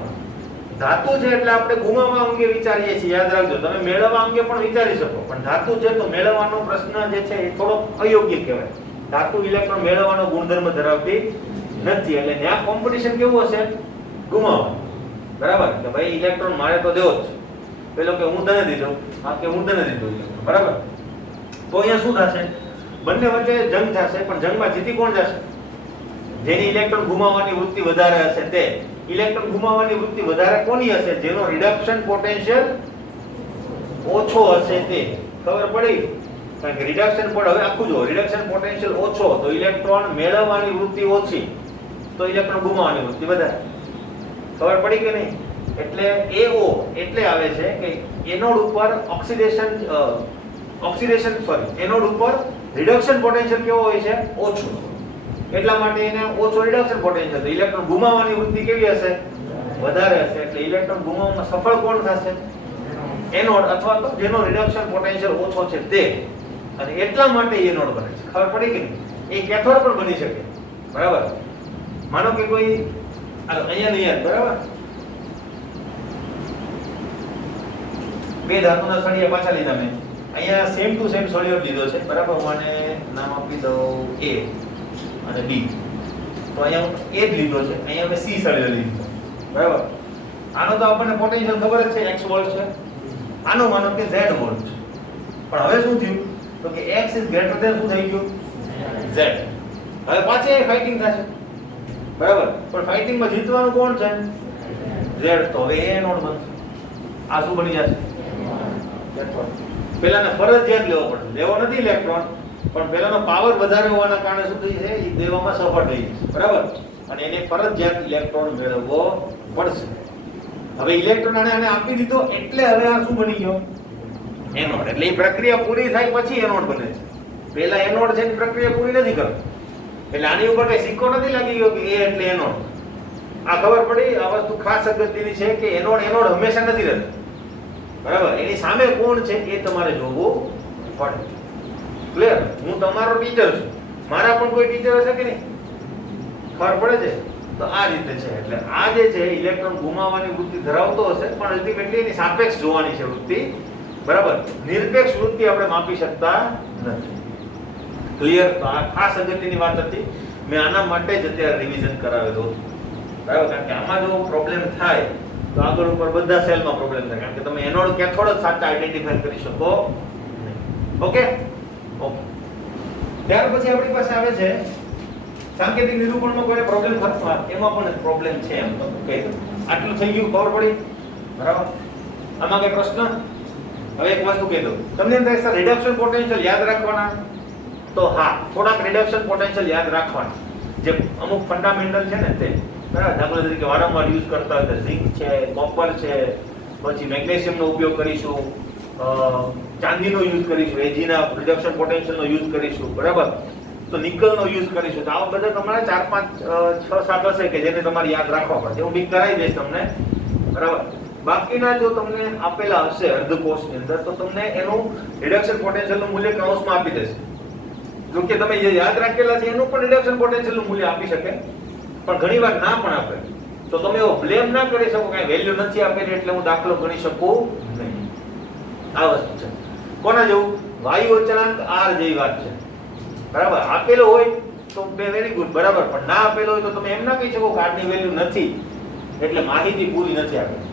ધાતુ છે એટલે આપણે ગુમાવવા અંગે વિચારીએ છીએ, યાદ રાખજો. તમે મેળવવા અંગે પણ વિચારી શકો, પણ ધાતુ છે તો મેળવવાનો પ્રશ્ન જે છે એ થોડો અયોગ્ય કહેવાય. ધાતુ ઇલેક્ટ્રોન મેળવવાનો ગુણધર્મ ધરાવતી નથી, એટલે ત્યાં કોમ્પિટિશન કેવું હશે? ગુમાવવા. બરાબર? કે ભાઈ ઇલેક્ટ્રોન મારે તો દેવો જ છે, પેલો કે હું તને દીધો, આ કે હું તને દીધો. બરાબર? તો અહીંયા શું થશે? બંને વચ્ચે જંગ થશે, પણ જંગમાં જીતી કોણ જશે? જેની ઇલેક્ટ્રોન ગુમાવવાની વૃત્તિ વધારે હશે તે. ઇલેક્ટ્રોન ગુમાવવાની વૃત્તિ વધારે કોની હશે? જેનો રિડક્શન પોટેન્શિયલ ઓછો હશે તે. ખબર પડી? કારણ કે રિડક્શન પોટ હવે આખું જો રિડક્શન પોટેન્શિયલ ઓછો તો ઇલેક્ટ્રોન મેળવવાની વૃત્તિ ઓછી, તો ઇલેક્ટ્રોન ગુમાવવાની વૃત્તિ વધારે. ખબર પડી કે નહીં? એટલે AO એટલે આવે છે કે એનોડ ઉપર એનોડ ઉપર રિડક્શન પોટેન્શિયલ કેવો હોય છે? ઓછો. એટલા માટે એને ઓછો રિડક્શન પોટેન્શિયલ, તો ઇલેક્ટ્રોન ગુમાવવાની વૃત્તિ કેવી હશે? વધારે હશે. એટલે ઇલેક્ટ્રોન ગુમાવવામાં સફળ કોણ થશે? એનોડ, અથવા તો જેનો રિડક્શન પોટેન્શિયલ ઓછો છે તે. અને એટલા માટે એનોડ બને છે. ખબર પડી કે નહીં? એ કેથોડ પણ બની શકે. બરાબર? માનો કે કોઈ અહીંયા નહીં, બરાબર, બે ધાતુના સળિયા પાછા લીધા મેં. અહીંયા સેમ ટુ સેમ સળિયો લીધો છે. બરાબર? હું આને નામ આપી દઉં A અને B. તો અહીંયા હું A જ લીધો છે, અહીંયા મેં C સળિયો લીધો. બરાબર? આનો તો આપણને પોટેન્શિયલ ખબર જ છે, x વોલ્ટ છે. આનો માનો કે z વોલ્ટ છે. પણ હવે શું થયું? તો કે x ઇઝ ગ્રેટર ધેન શું થઈ ગયું? z. હવે પાછે ફાઇટિંગ થશે. બરાબર? પણ ફાઇટિંગમાં જીતવાનું કોણ છે? z. તો હવે એ નોડ બનશે. આ શું બની જશે? પેલાને ફરજિયાત લેવો પડે, લેવો નથી ઇલેક્ટ્રોન, પણ પેલાનો પાવર વધારે હોવાના કારણે શું થઈ છે? એ દેવામાં સફળ થઈ જશે. બરાબર? અને એને ફરજિયાત ઇલેક્ટ્રોન મેળવવો પડશે. હવે ઇલેક્ટ્રોન આને આપી દીધો એટલે હવે આ શું બની ગયો? એનોડ. એટલે એ પ્રક્રિયા પૂરી થાય પછી એનોડ બને છે. પહેલા એનોડ છે એ પ્રક્રિયા પૂરી નથી કરતો. એટલે આની ઉપર કઈ સિક્કો નથી લાગી ગયો કે એ એટલે એનોડ. આ ખબર પડી? આ વસ્તુ ખાસ અગત્યની છે કે એનોડ હંમેશા નથી રહેતો. બરાબર? એની સામે કોણ છે એ તમારે જોવું પડે. ક્લિયર? હું તમારો ટીચર છું, મારા પણ કોઈ ટીચર હશે કે નહીં? ખબર પડે છે? તો આ રીતે છે. એટલે આ જે છે ઇલેક્ટ્રોન ગુમાવવાની વૃત્તિ ધરાવતો હશે, પણ અલ્ટિમેટલી એની સાપેક્ષ જોવાની છે વૃત્તિ. બરાબર? નિરપેક્ષ વૃત્તિ આપણે માપી શકતા નથી. ક્લિયર? તો આ ખાસ અગત્યની વાત હતી. મેં આના માટે જ અત્યારે રિવિઝન કરાવેલું હતું. બરાબર? કારણ કે આમાં જો પ્રોબ્લેમ થાય તો આગળ ઉપર બધા સેલમાં પ્રોબ્લેમ થાય, કારણ કે તમે એનોડ કેથોડ જ સાચા આઈડેન્ટિફાઈ કરી શકો નહીં. ઓકે? ઓકે. ત્યાર પછી આપણી પાસે આવે છે સાંકેતિક નિરૂપણમાં કોઈ પ્રોબ્લેમ ખરો? એમાં પણ પ્રોબ્લેમ છે એમ તો કહી દઉં. આટલું થઈ ગયું, ખબર પડી? બરાબર? આમાં કઈ પ્રશ્ન? હવે એક વસ્તુ કહી દઉં તમને, એમ થાય રિડક્શન પોટેન્શિયલ યાદ રાખવાના? તો હા, થોડાક રિડક્શન પોટેન્શિયલ યાદ રાખવાના, જે અમુક ફંડામેન્ટલ છે ને તે. બરાબર? દાખલા તરીકે વારંવાર યુઝ કરતા હોય તો ઝિંક છે, કોપર છે, પછી મેગ્નેશિયમનો ઉપયોગ કરીશું, ચાંદીનો યુઝ કરીશું, એજીના રિડક્શન પોટેન્શિયલનો યુઝ કરીશું. બરાબર? તો નિકલનો યુઝ કરીશું. તો આવા બધા તમારે 4, 5, 6, 7 હશે કે જેને તમારે યાદ રાખવા પડશે. હું બી કરાવી દઈશ તમને. બરાબર? બાકીના જો તમને આપેલા હશે અર્ધકોષની અંદર, તો તમને એનું રિડક્શન પોટેન્શિયલનું મૂલ્ય કૌંસમાં આપી દેશે. જો કે તમે જે યાદ રાખેલા છે એનું પણ રિડક્શન પોટેન્શિયલનું મૂલ્ય આપી શકે, પણ ઘણીવાર ના પણ આપે. તો તમે એવો બ્લેમ ના કરી શકો કે વેલ્યુ નથી આપેલી એટલે હું દાખલો ગણી શકું નહીં. આ વસ્તુ છે. કોના જેવું? વાયુ અચળાંક R જેવી વાત છે. બરાબર? આપેલો હોય તો વેરી ગુડ, બરાબર, પણ ના આપેલો હોય તો તમે એમ ના કહી શકો કે R ની વેલ્યુ નથી એટલે માહિતી પૂરી નથી આપેલી.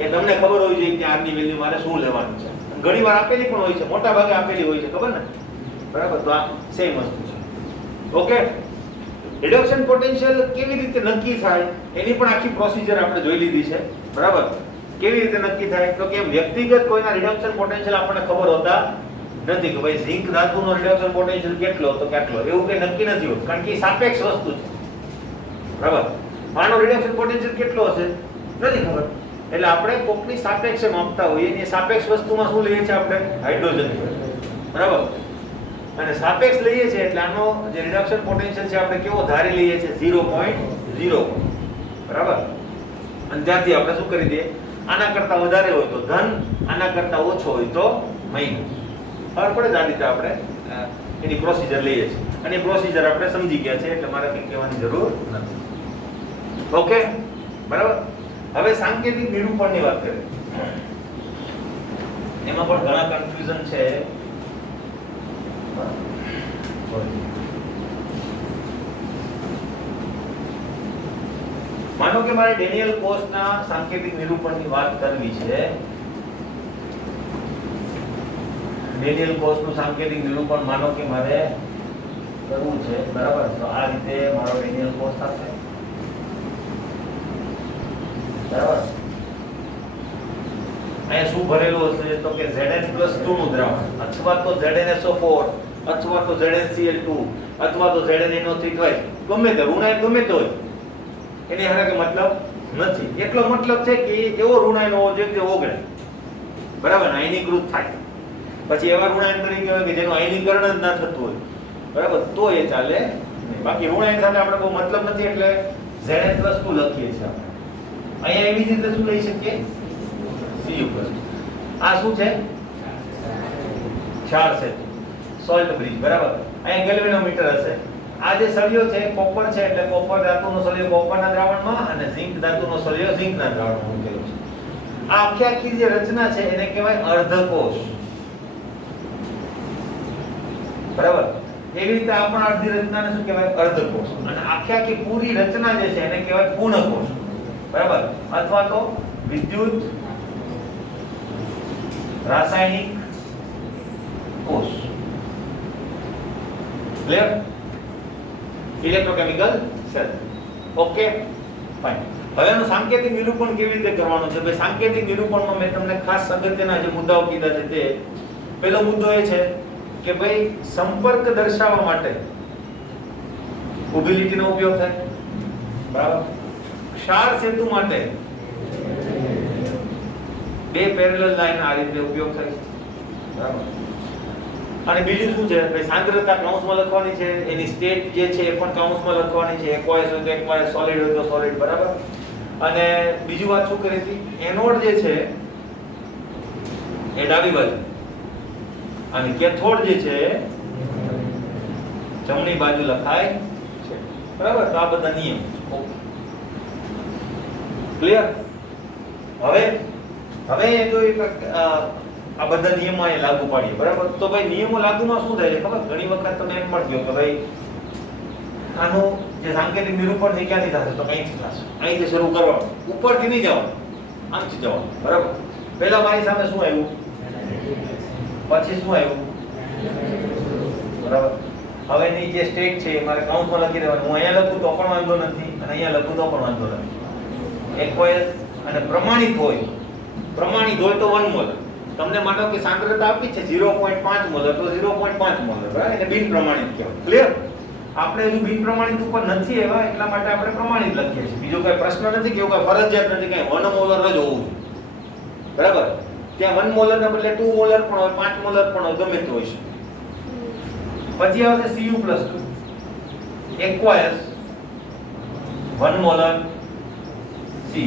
એ તમને ખબર હોવી જોઈએ કે R ની વેલ્યુ મારે શું લેવાનું છે. ઘણીવાર આપેલી પણ હોય છે, મોટા ભાગે આપેલી હોય છે, ખબર ને? બરાબર? તો આ સેમ વસ્તુ છે. ઓકે? રિડક્શન પોટેન્શિયલ કેવી રીતે નક્કી થાય એની પણ આખી પ્રોસિજર આપણે જોઈ લીધી છે. બરાબર? કેવી રીતે નક્કી થાય? તો કે વ્યક્તિગત કોઈના રિડક્શન પોટેન્શિયલ આપણને ખબર હોતા નથી કે ભાઈ ઝિંક ધાતુનો રિડક્શન પોટેન્શિયલ કેટલો તો કેટલો, એવું કંઈ નક્કી નથી હોતું, કારણ કે એ સાપેક્ષ વસ્તુ છે. બરાબર? આનો રિડક્શન પોટેન્શિયલ કેટલો હશે નથી ખબર, એટલે આપણે કોકની સાપેક્ષે માપતા હોઈએ. એ સાપેક્ષ વસ્તુમાં શું લઈએ છીએ આપણે? હાઇડ્રોજન. બરાબર? અને સાપેક્ષ લઈએ છીએ એટલે આનો જે રિડક્શન પોટેન્શિયલ છે આપણે કેવો ધારી લઈએ છીએ? 0.0. બરાબર? અને ત્યાંથી આપણે શું કરી દઈએ? આના કરતા વધારે હોય તો ધન, આના કરતા ઓછો હોય તો માઈનસ. ખબર પડે? આ રીતે આપણે એની પ્રોસિજર લઈએ છીએ. અને પ્રોસિજર આપણે સમજી ગયા છે એટલે મારે કંઈ કહેવાની જરૂર નથી. ઓકે બરાબર. હવે સાંકેતિક નિરૂપણની વાત કરીએ. એમાં પણ ઘણા કન્ફ્યુઝન છે. માનો કે મારે ડેનિયલ કોસ્ટના સાંકેતિક નિરૂપણની વાત કરવી છે. ડેનિયલ કોસ્ટનું સાંકેતિક નિરૂપણ માનો કે મારે કરવું છે, બરાબર. તો આ રીતે મારો ડેનિયલ કોસ્ટ થશે, બરાબર. અહીંયા શું ભરેલું હશે તો કે Zn+2 નું દ્રાવણ અથવા તો ZnSO4 અથવા તો ZnCl2 અથવા તો ZnNO3 twice, ગમે તે ઋણાયન ગમે તે હોય, એની હારે કે મતલબ નથી. એટલો મતલબ છે કે એવો ઋણાયન હોવો જોઈએ કે ઓગળે, બરાબર, આયનીકૃત થાય. પછી એવા ઋણાયન તરીકે હોય કે જેનું આયનીકરણ જ ના થતું હોય, બરાબર, તો એ ચાલે નહીં. બાકી ઋણાયન સાથે આપણે બહુ મતલબ નથી એટલે Zn+2 લખીએ છીએ આપણે. અહીંયા એવી રીતે શું લઈ શકીએ? Cu+. આ શું છે? ક્ષાર છે, સોલ્ટ બ્રિજ, બરાબર. અહીંયા ગેલ્વેનોમીટર હશે. આ જે સળિયો છે કોપર છે એટલે કોપર ધાતુનો સળિયો કોપરના દ્રાવણમાં અને ઝિંક ધાતુનો સળિયો ઝિંકના દ્રાવણમાં મૂકેલો છે. આ આખી જે રચના છે એને કહેવાય અર્ધકોષ, બરાબર. એવી રીતે આ પણ અર્ધી રચનાને શું કહેવાય? અર્ધકોષ. અને આખી પૂરી રચના જે છે એને કહેવાય પૂર્ણકોષ, બરાબર, અથવા તો વિદ્યુત રાસાયણિક કોષ. Clear? Electrochemical cell. Okay fine. હવે એનું સાંકેતિક નિરૂપણ કેવી રીતે કરવાનું છે? ભાઈ સાંકેતિક નિરૂપણમાં મેં તમને ખાસ અગત્યના જે મુદ્દાઓ કીધા છે તે પહેલો મુદ્દો એ છે કે ભાઈ સંપર્ક દર્શાવવા માટે ઉભી લીટીનો ઉપયોગ થાય, બરાબર. ક્ષાર સેતુ માટે બે પેરેલલ લાઈન આ રીતે ઉપયોગ થાય છે, બરાબર. અને બીજું શું છે? ભાઈ સાંદ્રતા કૌંસમાં લખવાની છે, એની સ્ટેટ જે છે એ પણ કૌંસમાં લખવાની છે. એક્વાયસ હોય તો એક્વાયસ, સોલિડ હોય તો સોલિડ, બરાબર. અને બીજી વાત શું કરી હતી? એનોડ જે છે એ ડાબી બાજુ અને કેથોડ જે છે જમણી બાજુ લખાય છે, બરાબર. તો આ બધા નિયમ. Okay clear? હવે જો એક આ બધા નિયમો અહીં લાગુ પાડીએ, બરાબર. તો ભાઈ નિયમો લાગુમાં શું થાય છે ખબર? ઘણી વખત તમે એમ પણ કહો કે ભાઈ આનું જે સાંકેતિક નિરૂપણ છે ક્યાંથી થશે? તો અહીંથી થશે. અહીંથી શરૂ કરવાનું, ઉપરથી નહીં જવાનું, આમથી જવાનું, બરાબર. પહેલા મારી સામે શું આવ્યું, પછી શું આવ્યું, બરાબર. હવે એની જે સ્ટેટ છે મારે કાઉન્ટમાં લખી દેવાનું. હું અહીંયા લખું તો પણ વાંધો નથી અને અહીંયા લખું તો પણ વાંધો નથી. એક્વાયસ અને પ્રમાણિત હોય તો 1 મોલ. તમને માનો કે સાંદ્રતા આપી છે 0.5 મોલ તો 0.5 મોલ, બરાબર. એને બિન પ્રમાણિત કહેવાય. ક્લિયર? આપણે હજુ બિન પ્રમાણિત ઉપર નથી એવા એટલા માટે આપણે પ્રમાણિત લખીએ છીએ. બીજો કોઈ પ્રશ્ન નથી કે એવું કોઈ ફરજિયાત નથી કે 1 મોલર જ હોવું, બરાબર. ત્યાં 1 મોલર ના બદલે 2 મોલર પણ હોય, 5 મોલર પણ હોય, ગમે તે હોય છે. પછી આવશે Cu+2. એક્વાયસ 1 મોલર Cu,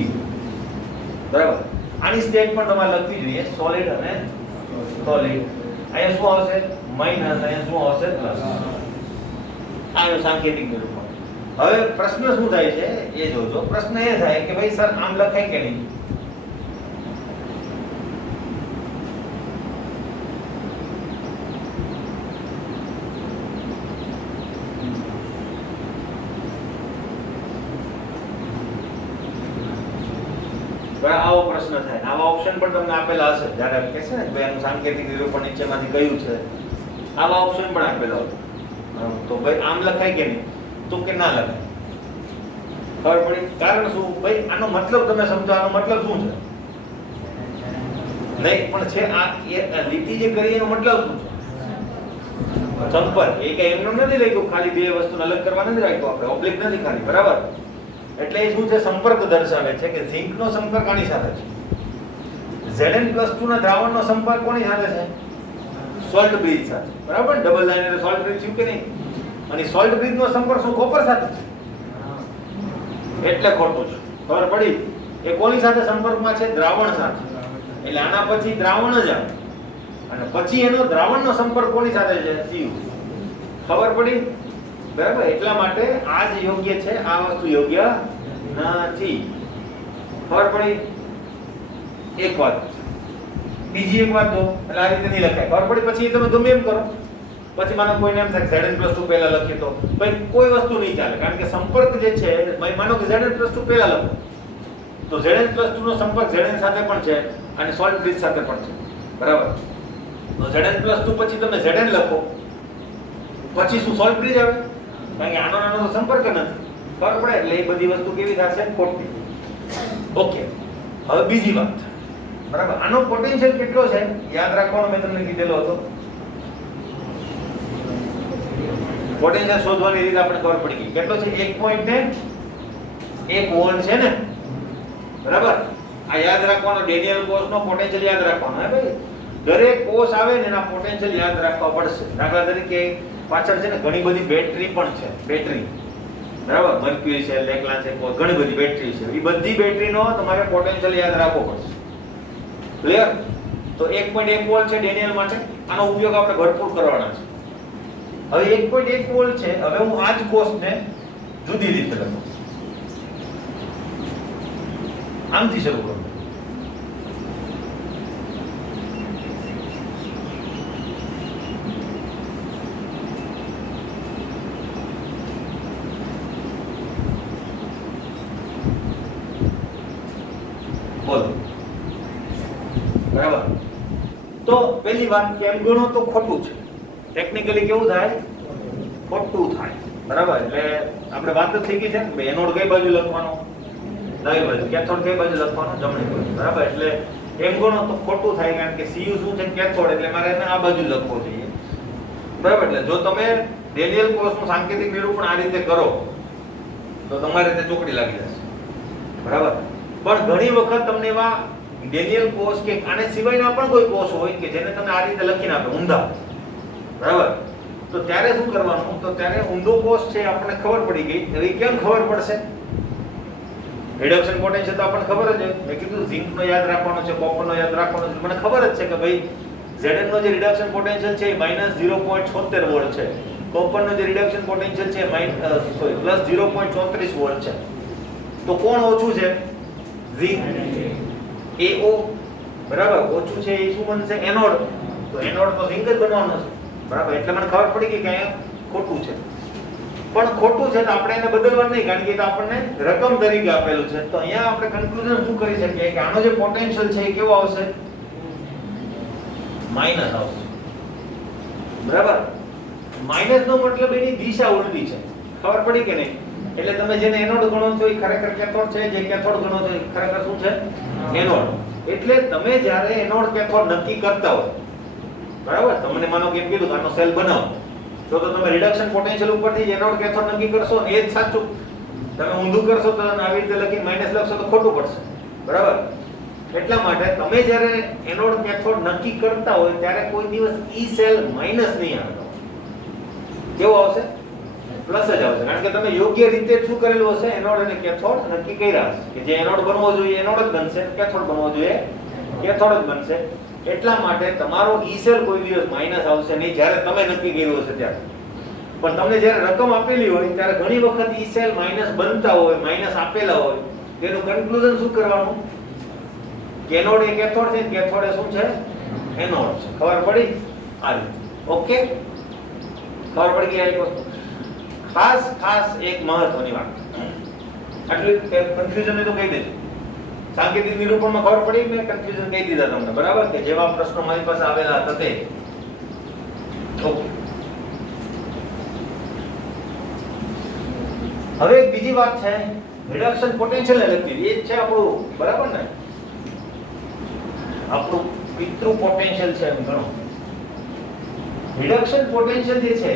બરાબર. આની સ્ટેટ પણ તમારે લખવી જોઈએ, સોલિડ અને સોલિડ. અહીંયા શું આવશે? માઈનસ. અહીંયા શું આવશે? પ્લસ. આ સાંકેતિક નિરૂપણ. હવે પ્રશ્ન શું થાય છે એ જોજો. પ્રશ્ન એ થાય કે ભાઈ સર આમ લખાય કે નહીં? આવો પ્રશ્ન થાય. આવા ઓપ્શન પણ તમને આપેલા હશે જ્યારે કહે છે ને ભાઈ આનું સાંકેતિક નિરૂપણ નીચેમાંથી કયું છે, આવા ઓપ્શન પણ આપેલા હોય. તો ભાઈ આમ લખાય કે નહીં? તો કે ના લખાય. ખબર પડી? કારણ શું? ભાઈ આનો મતલબ તમે સમજો. આનો મતલબ શું છે? નહીં પણ છે આ લીટી જે કરી એનો મતલબ શું છે? સંપર્ક. એ કઈ એમનો નથી લખ્યું, ખાલી બે વસ્તુને અલગ કરવા નથી રાખ્યું આપણે, ઓબ્લિક નથી ખાલી, બરાબર. એટલે એ શું છે? સંપર્ક દર્શાવે છે કે ઝિંકનો સંપર્ક આની સાથે છે. Zn+2 ના દ્રાવણનો સંપર્ક કોની સાથે છે? સોલ્ટ બ્રિજ સાથે, બરાબર. ડબલ લાઈન એટલે સોલ્ટ બ્રિજ થયું કે નહીં? અને સોલ્ટ બ્રિજનો સંપર્ક શું કોપર સાથે છે? એટલે ખોટું છે. ખબર પડી? એ કોની સાથે સંપર્કમાં છે? દ્રાવણ સાથે. એટલે આના પછી દ્રાવણ જ આવે અને પછી એનો દ્રાવણનો સંપર્ક કોની સાથે છે? Cu. ખબર પડી? બરાબર, એટલા માટે આ જ યોગ્ય છે, આ વસ્તુ યોગ્ય નથી. ખબર પડી? એક વાત. બીજી એક વાત તો એટલે આ રીતે નહીં લખાય. ખબર પડી? પછી તમે ગમે એમ કરો, પછી માનો કોઈને એમ થાય Zn+2 પહેલા લખીએ તો ભાઈ કોઈ વસ્તુ નહીં ચાલે, કારણ કે સંપર્ક જે છે, માનો કે Zn+2 પહેલા લખો તો Zn+2 નો સંપર્ક Zn સાથે પણ છે અને સોલ્ટ બ્રિજ સાથે પણ છે. બરાબર, તો Zn+2 પછી તમે Zn લખો, પછી શું સોલ્ટ બ્રિજ આવે? કારણ કે આનો નાનો તો સંપર્ક નથી. ખબર પડે? એટલે એ બધી વસ્તુ કેવી થશે? ખોટી. ઓકે, હવે બીજી વાત. બરાબર, આનો પોટેન્શિયલ કેટલો છે યાદ રાખવાનો મેં તમને કીધેલો હતો. પોટેન્શિયલ શોધવાની રીત આપણે ખબર પડી ગઈ. કેટલો છે? 1.1 વોલ્ટ છે ને. બરાબર, આ યાદ રાખવાનો. ડેનિયલ કોષનો પોટેન્શિયલ યાદ રાખવાનો. હે ભાઈ, દરેક કોષ આવે ને એના પોટેન્શિયલ યાદ રાખવા પડશે. દાખલા તરીકે પાછળ છે ને ઘણી બધી બેટરી પણ છે. બેટરી, બરાબર, મર્ક્યુરી છે, લેક્લાન છે, ઘણી બધી બેટરી છે. એ બધી બેટરીનો તમારે પોટેન્શિયલ યાદ રાખવો પડશે. ક્લિયર? તો 1.1 વોલ્ટ છે ડેનિયલ માટે. આનો ઉપયોગ આપણે ભરપૂર કરવાના છે. હવે 1.1 વોલ્ટ છે. હવે હું આ જ કોષને જુદી રીતે લખું. આમથી શરૂ કરું. બોલો. બરાબર, તો પહેલી વાત કે એમ ગણો તો ખોટું છે. ટેકનિકલી કેવું થાય? ખોટું થાય. બરાબર, એટલે આપણે વાત જ થઈ ગઈ છે ને ભાઈ એનોડ કઈ બાજુ લખવાનો? ડાબી બાજુ. કેથોડ કઈ બાજુ લખવાનો? જમણી બાજુ. બરાબર, એટલે એમ ગણો તો ખોટું થાય, કારણ કે Cu શું છે? કેથોડ, એટલે મારે એને આ બાજુ લખવો જોઈએ. બરાબર, એટલે જો તમે ડેનિયલ કોષનું સાંકેતિક નિરૂપણ આ રીતે કરો તો તમારે તે ચોકડી લાગી જશે. બરાબર, પણ ઘણી વખત તમને એવા ડેનિયલ કોષ કે આને સિવાયના પણ કોઈ કોષ હોય કે જેને તમે આ રીતે લખીને આપો ઊંધા. બરાબર, તો ત્યારે શું કરવાનું? તો ત્યારે ઊંધો કોષ છે આપણને ખબર પડી ગઈ. હવે કેમ ખબર પડશે? રિડક્શન પોટેન્શિયલ તો આપણને ખબર જ છે. મેં કીધું ઝિંક નો યાદ રાખવાનો છે, કોપર નો યાદ રાખવાનો છે. મને ખબર જ છે કે ભાઈ Zn નો જે રિડક્શન પોટેન્શિયલ છે એ -0.76 વોલ્ટ છે. કોપર નો જે રિડક્શન પોટેન્શિયલ છે +0.34 વોલ્ટ છે. તો કોણ ઓછું છે? ઝિંક. AO, બરાબર, ઓછું છે એ શું બનશે? એનોડ. તો એનોડ તો ઝિંક જ બનવાનો છે. બરાબર, એટલે મને ખબર પડી ગઈ કે અહીંયા ખોટું છે. પણ ખોટું છે તો આપણે એને બદલવાનું નહીં, કારણ કે એ તો આપણને રકમ તરીકે આપેલું છે. તો અહીંયા આપણે કન્ક્લુઝન શું કરી શકીએ કે આનો જે પોટેન્શિયલ છે એ કેવો આવશે? માઈનસ આવશે. બરાબર, માઈનસ નો મતલબ એની દિશા ઉલટી છે. ખબર પડી કે નહીં? એટલે તમે જેને એનોડ ગણો છો એ ખરેખર કેથોડ છે, જે કેથોડ ગણો છો એ ખરેખર શું છે? એનોડ. એટલે તમે જ્યારે એનોડ કેથોડ નક્કી કરતા હોય, બરાબર, તમને માનો કે એમ કીધું કે આનો સેલ બનાવો, તો તમે રિડક્શન પોટેન્શિયલ ઉપરથી એનોડ કેથોડ નક્કી કરશો ને એ જ સાચું. તમે ઊંધું કરશો તો આવી રીતે લખી માઈનસ લખશો તો ખોટું પડશે. બરાબર, એટલા માટે તમે જ્યારે એનોડ કેથોડ નક્કી કરતા હોય ત્યારે કોઈ દિવસ ઈ સેલ માઈનસ નહીં આવતો. કેવો આવશે? પ્લસ જ આવશે, કારણ કે તમે યોગ્ય રીતે શું કરેલું હશે? એનોડ અને કેથોડ નક્કી કર્યા હશે કે જે એનોડ બનવો જોઈએ એનોડ જ બનશે, કેથોડ બનવો જોઈએ કેથોડ જ બનશે. એટલા માટે તમારો ઈ સેલ કોઈ દિવસ માઈનસ આવશે નહીં જ્યારે તમે નક્કી કર્યું હશે ત્યારે. પણ તમને જ્યારે રકમ આપેલી હોય ત્યારે ઘણી વખત ઈ સેલ માઈનસ બનતા હોય, માઈનસ આપેલા હોય, તેનું કન્ક્લુઝન શું કરવાનું? કેનોડ એ કેથોડ છે, કેથોડ એ શું છે? એનોડ છે. ખબર પડી? આ રીતે. ઓકે, ખબર પડી ગઈ આ એક વસ્તુ. ખાસ એક મહત્વની વાત, આટલું કન્ફ્યુઝન એ તો કહી દેજો. સાંકેતિક નિરૂપણમાં ખબર પડી? મેં કન્ફ્યુઝન કહી દીધા તમને. બરાબર, કે જેવા પ્રશ્નો મારી પાસે આવેલા હતા તે. ઓકે, હવે એક બીજી વાત છે રિડક્શન પોટેન્શિયલ ને લગતી. એ જ છે આપણું, બરાબર ને, આપણું પિતૃ પોટેન્શિયલ છે એમ ગણો. રિડક્શન પોટેન્શિયલ જે છે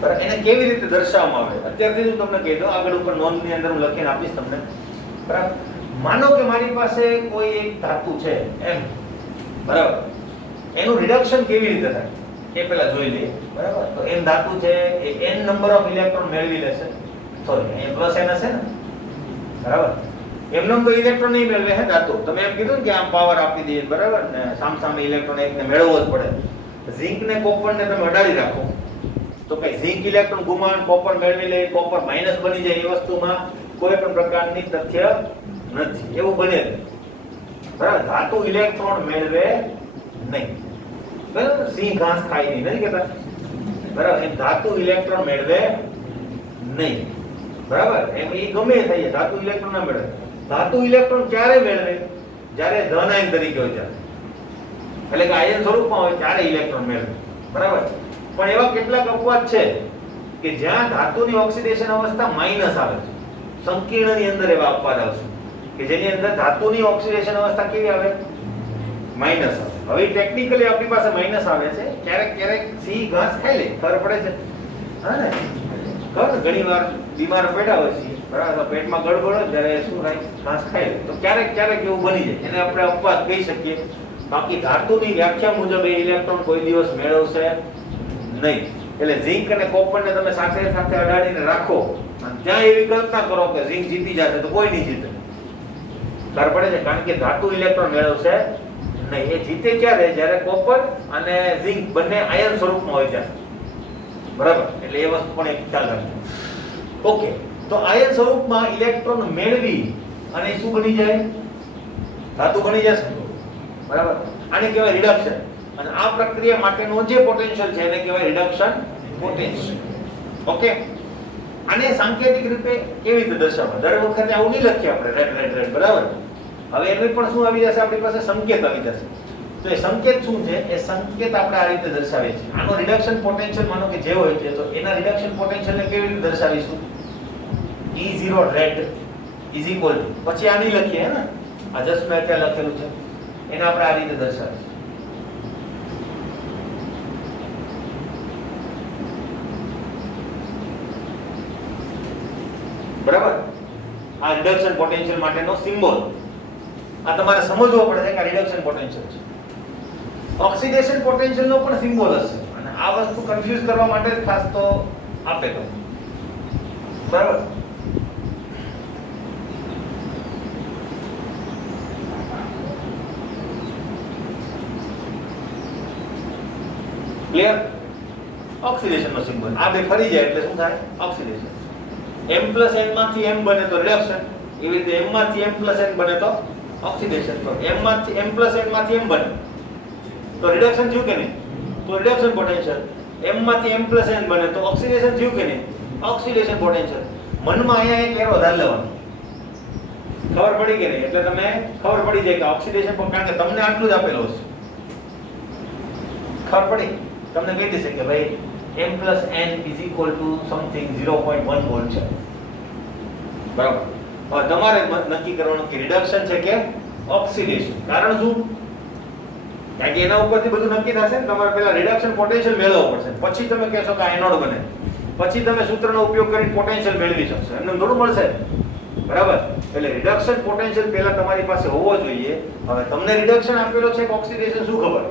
એને કેવી રીતે દર્શાવવામાં આવે અત્યારથી હું તમને કહી દઉં. આગળ ઉપર નોંધની અંદર હું લખીને આપીશ તમને. બરાબર, માનો કે મારી પાસે કોઈ એક ધાતુ છે એમ, બરાબર, એનું રિડક્શન કેવી રીતે થાય એ પહેલા જોઈ લઈએ. બરાબર, તો એન ધાતુ છે એ n નંબર ઓફ ઇલેક્ટ્રોન મેળવી લેશે. સોરી, અહીંયા પ્લસ n હશે ને. બરાબર, એમનો તો ઇલેક્ટ્રોન નહીં મેળવે હે ધાતુ. તમે એમ કીધું ને કે આમ પાવર આપી દઈએ, બરાબર ને, સામ સામે ઇલેક્ટ્રોન એકને મેળવવો જ પડે. ઝિંક ને કોપર ને તમે અડાડી રાખો તો કઈ ઝિંક ઇલેક્ટ્રોન ગુમાવન કોપર મેળવી લે, કોપર માઈનસ બની જાય, એ વસ્તુમાં કોઈ પણ પ્રકારની તથ્ય નથી, એવું બને બરાબર. ધાતુ ઇલેક્ટ્રોન મેળવે નહીં, બરાબર. સિંહ ઘાસ ખાય નહીં, નથી કહેતા બરાબર. એમ ધાતુ ઇલેક્ટ્રોન મેળવે નહીં, બરાબર. એમ એ ગમે થઈ ધાતુ ઇલેક્ટ્રોન ના મેળવે. ધાતુ ઇલેક્ટ્રોન ક્યારે મેળવે? જ્યારે ધન આયન તરીકે હોય ત્યારે, એટલે કે આયન સ્વરૂપમાં હોય ત્યારે ઇલેક્ટ્રોન મેળવે, બરાબર. પણ એવા કેટલાક અપવાદ છે કે જ્યાં ધાતુની ઓક્સિડેશન અવસ્થા માઈનસ આવે છે. સંકીર્ણની અંદર એવા અપવાદ આવશે કે જેની અંદર ધાતુની ઓક્સિડેશન અવસ્થા કેવી આવે? માઈનસ આવે. હવે ટેકનિકલી આપણી પાસે માઈનસ આવે છે, ક્યારેક ક્યારેક સિંહ ઘાસ ખાઈ લે, ખબર પડે છે હા ને? ખબર ઘણીવાર બીમાર પડ્યા હોય છે બરાબર, પેટમાં ગડબડ હોય ત્યારે શું થાય? ઘાસ ખાઈ લે. તો ક્યારેક ક્યારેક એવું બની જાય, એને આપણે અપવાદ કહી શકીએ. બાકી ધાતુની વ્યાખ્યા મુજબ એ ઇલેક્ટ્રોન કોઈ દિવસ મેળવશે નહીં. એટલે ઝિંક અને કોપરને તમે સાથે સાથે અડાડીને રાખો અને ત્યાં એવી કલ્પના કરો કે ઝિંક જીતી જશે, તો કોઈ નહીં જીતે. ખબર પડે છે? કારણ કે ધાતુ ઇલેક્ટ્રોન મેળવશે નહીં. એ જીતે ક્યારે? જ્યારે કોપર અને ઝિંક બંને આયન સ્વરૂપમાં હોય ત્યારે, બરાબર. એટલે એ વસ્તુ પણ એક ખ્યાલ રાખજો. ઓકે, તો આયન સ્વરૂપમાં ઇલેક્ટ્રોન મેળવી અને શું બની જાય? ધાતુ બની જશે, બરાબર. આને કહેવાય રિડક્શન. અને આ પ્રક્રિયા માટેનો જે પોટેન્શિયલ છે એને કહેવાય રિડક્શન પોટેન્શિયલ. ઓકે, આને સાંકેતિક રૂપે કેવી રીતે દર્શાવવા? દર વખતે આવું નહીં લખીએ આપણે રેડ રેડ રેડ, બરાબર. હવે એનું પણ શું આવી જશે? આપણી પાસે સંકેત આવી જશે. તો એ સંકેત શું છે? એ સંકેત આપણે આ રીતે દર્શાવીએ છીએ. આનો રિડક્શન પોટેન્શિયલ માનો કે જે હોય છે, તો એના રિડક્શન પોટેન્શિયલને કેવી રીતે દર્શાવીશું? E0 red is equal to, પછી આ નહીં લખીએ હે ને, આ જસ્ટ મેં ત્યાં લખેલું છે, એને આપણે આ રીતે દર્શાવીશું. બરાબર. આ રિડક્શન પોટેન્શિયલ માટેનો સિમ્બોલ. આ તમારે સમજવો પડે કે આ રિડક્શન પોટેન્શિયલ છે. ઓક્સિડેશન પોટેન્શિયલનો પણ સિમ્બોલ હશે, અને આ વસ્તુ કન્ફ્યુઝ કરવા માટે ખાસ તો આપેલો, બરાબર. ક્લિયર? ઓક્સિડેશનનો સિમ્બોલ આ બે ફરી જાય એટલે શું થાય? ઓક્સિડેશન. M + N માંથી M બને તો રિડક્શન, એવી રીતે M માંથી M + N બને તો ઓક્સિડેશન. તો M માંથી M + N માંથી M બને તો રિડક્શન થયું કે નહીં? તો રિડક્શન પોટેન્શિયલ. M માંથી M + N બને તો ઓક્સિડેશન થયું કે નહીં? Oxidation potential. મનમાં અહીંયા એક એરો ધાર લેવાનો. ખબર પડી કે નહીં? એટલે તમે ખબર પડી જાય કે ઓક્સિડેશન, કારણ કે તમને આટલું જ આપેલું હશે. ખબર પડી? તમને કહી દેશે કે ભાઈ M + N is equal to something 0.1 volt છે, બરાબર. હવે તમારે નક્કી કરવાનું કે રિડક્શન છે કે ઓક્સિડેશન. કારણ શું? કારણ કે એના ઉપરથી બધું નક્કી થશે ને. તમારે પહેલા રિડક્શન પોટેન્શિયલ મેળવવો પડશે, પછી તમે કહેશો કે આ એનોડ બને, પછી તમે સૂત્રનો ઉપયોગ કરીને પોટેન્શિયલ મેળવી શકશો. એમને થોડું મળશે, બરાબર. એટલે રિડક્શન પોટેન્શિયલ પહેલા તમારી પાસે હોવો જોઈએ. હવે તમને રિડક્શન આપેલો છે કે ઓક્સિડેશન, શું ખબર?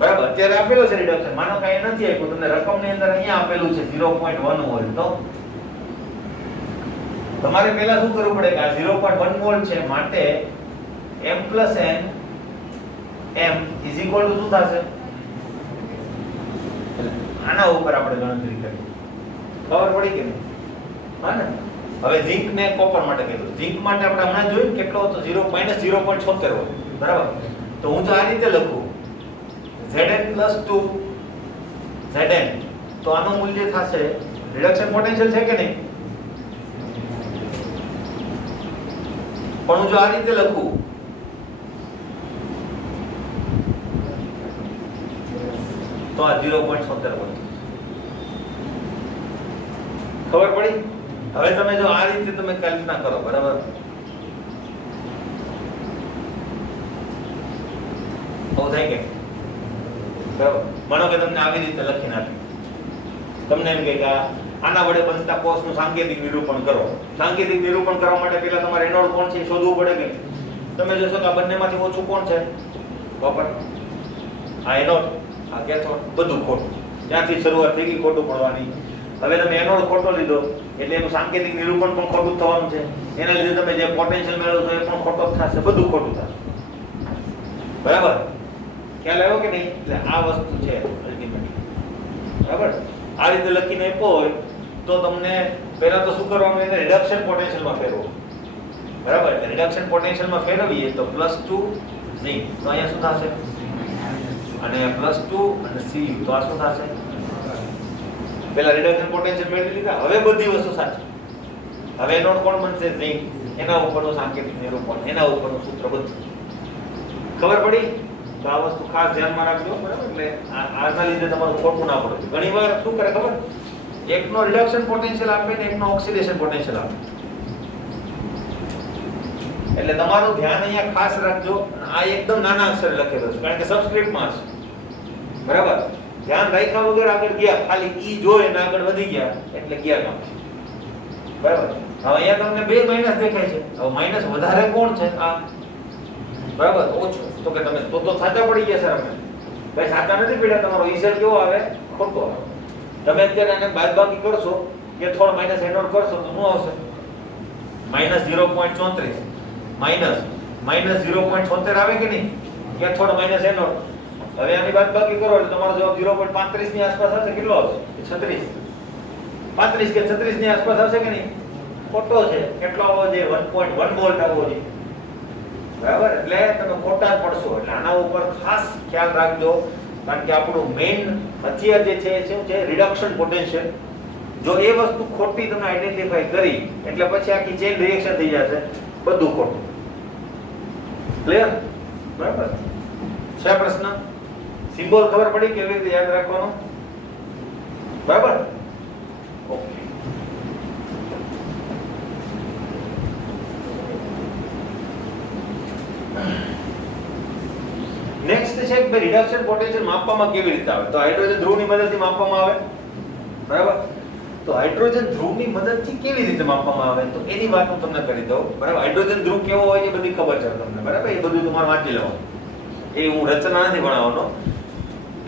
બરાબર. અત્યારે આપેલો છે રિડક્શન, માનો કે એ નથી આપ્યું તમને, રકમની અંદર અહીંયા આપેલું છે 0.1 વોલ્ટ. તો તમારે પહેલા શું કરવું પડે કે આ 0.1 વોલ્ટ છે, માટે M + N M is equal to શું થશે? આના ઉપર આપણે ગણતરી કરી. ખબર પડી કે નહીં? હા ને? હવે ઝિંક ને કોપર માટે કીધું. ઝિંક માટે આપણે હમણાં જોયું કેટલો હતો? -0.76 વોલ્ટ, બરાબર. તો હું તો આ રીતે લખું Zn + 2 Zn, તો આનું મૂલ્ય થશે, રિડક્શન પોટેન્શિયલ છે કે નહીં? પણ હું જો આ રીતે લખું તો આ 0.76 વોલ્ટ. ખબર પડી? હવે તમે જો આ રીતે તમે કલ્પના કરો, બરાબર. બહુ થાય કે બરાબર. માનો કે તમને આવી રીતે લખીને આપી, તમને એમ કે આના વડે બનતા કોષનું સાંકેતિક નિરૂપણ કરો. સાંકેતિક નિરૂપણ કરવા માટે પહેલા તમારે એનોડ કોણ છે શોધવું પડે કે તમે જોશો કે આ બંનેમાંથી ઓછું કોણ છે? કોપર. આ એનોડ, આ કેથોડ, બધું ખોટું. ત્યાંથી શરૂઆત થઈ ગઈ ખોટું પડવાની. હવે તમે એનોડ ખોટો લીધો એટલે એનું સાંકેતિક નિરૂપણ પણ ખોટું થવાનું છે. એના લીધે તમે જે પોટેન્શિયલ મેળવશો એ પણ ખોટો થશે, બધું ખોટું થશે, બરાબર. ખ્યાલ આવ્યો કે નહીં? એટલે આ વસ્તુ છે અલ્ટિમેટલી, બરાબર. આ રીતે લખીને આપ્યો હોય તો તમને પહેલા તો શું કરવાનું, એને રિડક્શન પોટેન્શિયલમાં ફેરવો. બરાબર, એટલે રિડક્શન પોટેન્શિયલમાં ફેરવીએ તો +2 ઝીંક, તો અહીંયા શું થશે, અને +2 અને Cu, તો આ શું થશે, પહેલા રિડક્શન પોટેન્શિયલ મેળવી લીધા. હવે બધી વસ્તુ સાચી. હવે એનો કોણ બનશે, ઝીંક, એના ઉપરનું સાંકેતિક નિરૂપણ, એના ઉપરનું સૂત્ર બધું ખબર પડી. તો આ વસ્તુ ખાસ ધ્યાનમાં રાખજો. બરાબર, એટલે આના લીધે તમારું ખોટું ના પડે. ઘણીવાર શું કરે ખબર, એકનો રિડક્શન પોટેન્શિયલ આપે ને એકનો ઓક્સિડેશન પોટેન્શિયલ આપે. એટલે તમારું ધ્યાન અહીંયા ખાસ રાખજો. આ એકદમ નાના અક્ષરે લખેલો છે કારણ કે સબસ્ક્રિપ્ટમાં છે. બરાબર, ધ્યાન રાખ્યા વગર આગળ ગયા, ખાલી ઈ જોઈ અને આગળ વધી ગયા એટલે ગયા કામ. બરાબર, હવે અહીંયા તમને બે માઈનસ દેખાય છે. હવે માઈનસ વધારે કોણ છે, આ. બરાબર, ઓછો. તો કે તમે તો સાચા પડી ગયા સર. અમે ભાઈ સાચા નથી પડ્યા. તમારો ઈસેલ કેવો આવે, ખોટો આવે. તમે અત્યારે આને બાદબાકી કરશો કે થોડો માઈનસ એડ ઓન કરશો તો શું આવશે, -0.34 -0.76 આવે કે નહીં, કે થોડો માઈનસ એડ ઓન. હવે આની બાદબાકી કરો એટલે તમારો જવાબ 0.35 ની આસપાસ આવશે. કેટલો આવશે, 36, 35 કે 36 ની આસપાસ આવશે કે નહીં, ખોટો છે. કેટલો આવવો જોઈએ, 1.1 વોલ્ટ આવવો જોઈએ. બરાબર, એટલે તમે ખોટા જ પડશો. એટલે આના ઉપર ખાસ ખ્યાલ રાખજો કારણ કે આપણું મેઇન હથિયાર જે છે એ શું છે, રિડક્શન પોટેન્શિયલ. જો એ વસ્તુ ખોટી તમે આઈડેન્ટિફાઈ કરી એટલે પછી આખી ચેન રિએક્શન થઈ જશે, બધું ખોટું. ક્લિયર? બરાબર છે. પ્રશ્ન સિમ્બોલ ખબર પડી કેવી રીતે યાદ રાખવાનો? બરાબર, ઓકે. નેક્સ્ટ છે કે રિડક્શન પોટેન્શિયલ માપવામાં કેવી રીતે આવે? તો હાઇડ્રોજન ધ્રુવની મદદથી માપવામાં આવે. બરાબર, તો હાઇડ્રોજન ધ્રુવની મદદથી કેવી રીતે માપવામાં આવે તો એની વાત હું તમને કરી દઉં. બરાબર, હાઇડ્રોજન ધ્રુવ કેવો હોય એ બધી ખબર છે તમને. બરાબર, એ બધું તમારે વાંચી લેવાનું. એ હું રચના નથી ભણાવવાનો.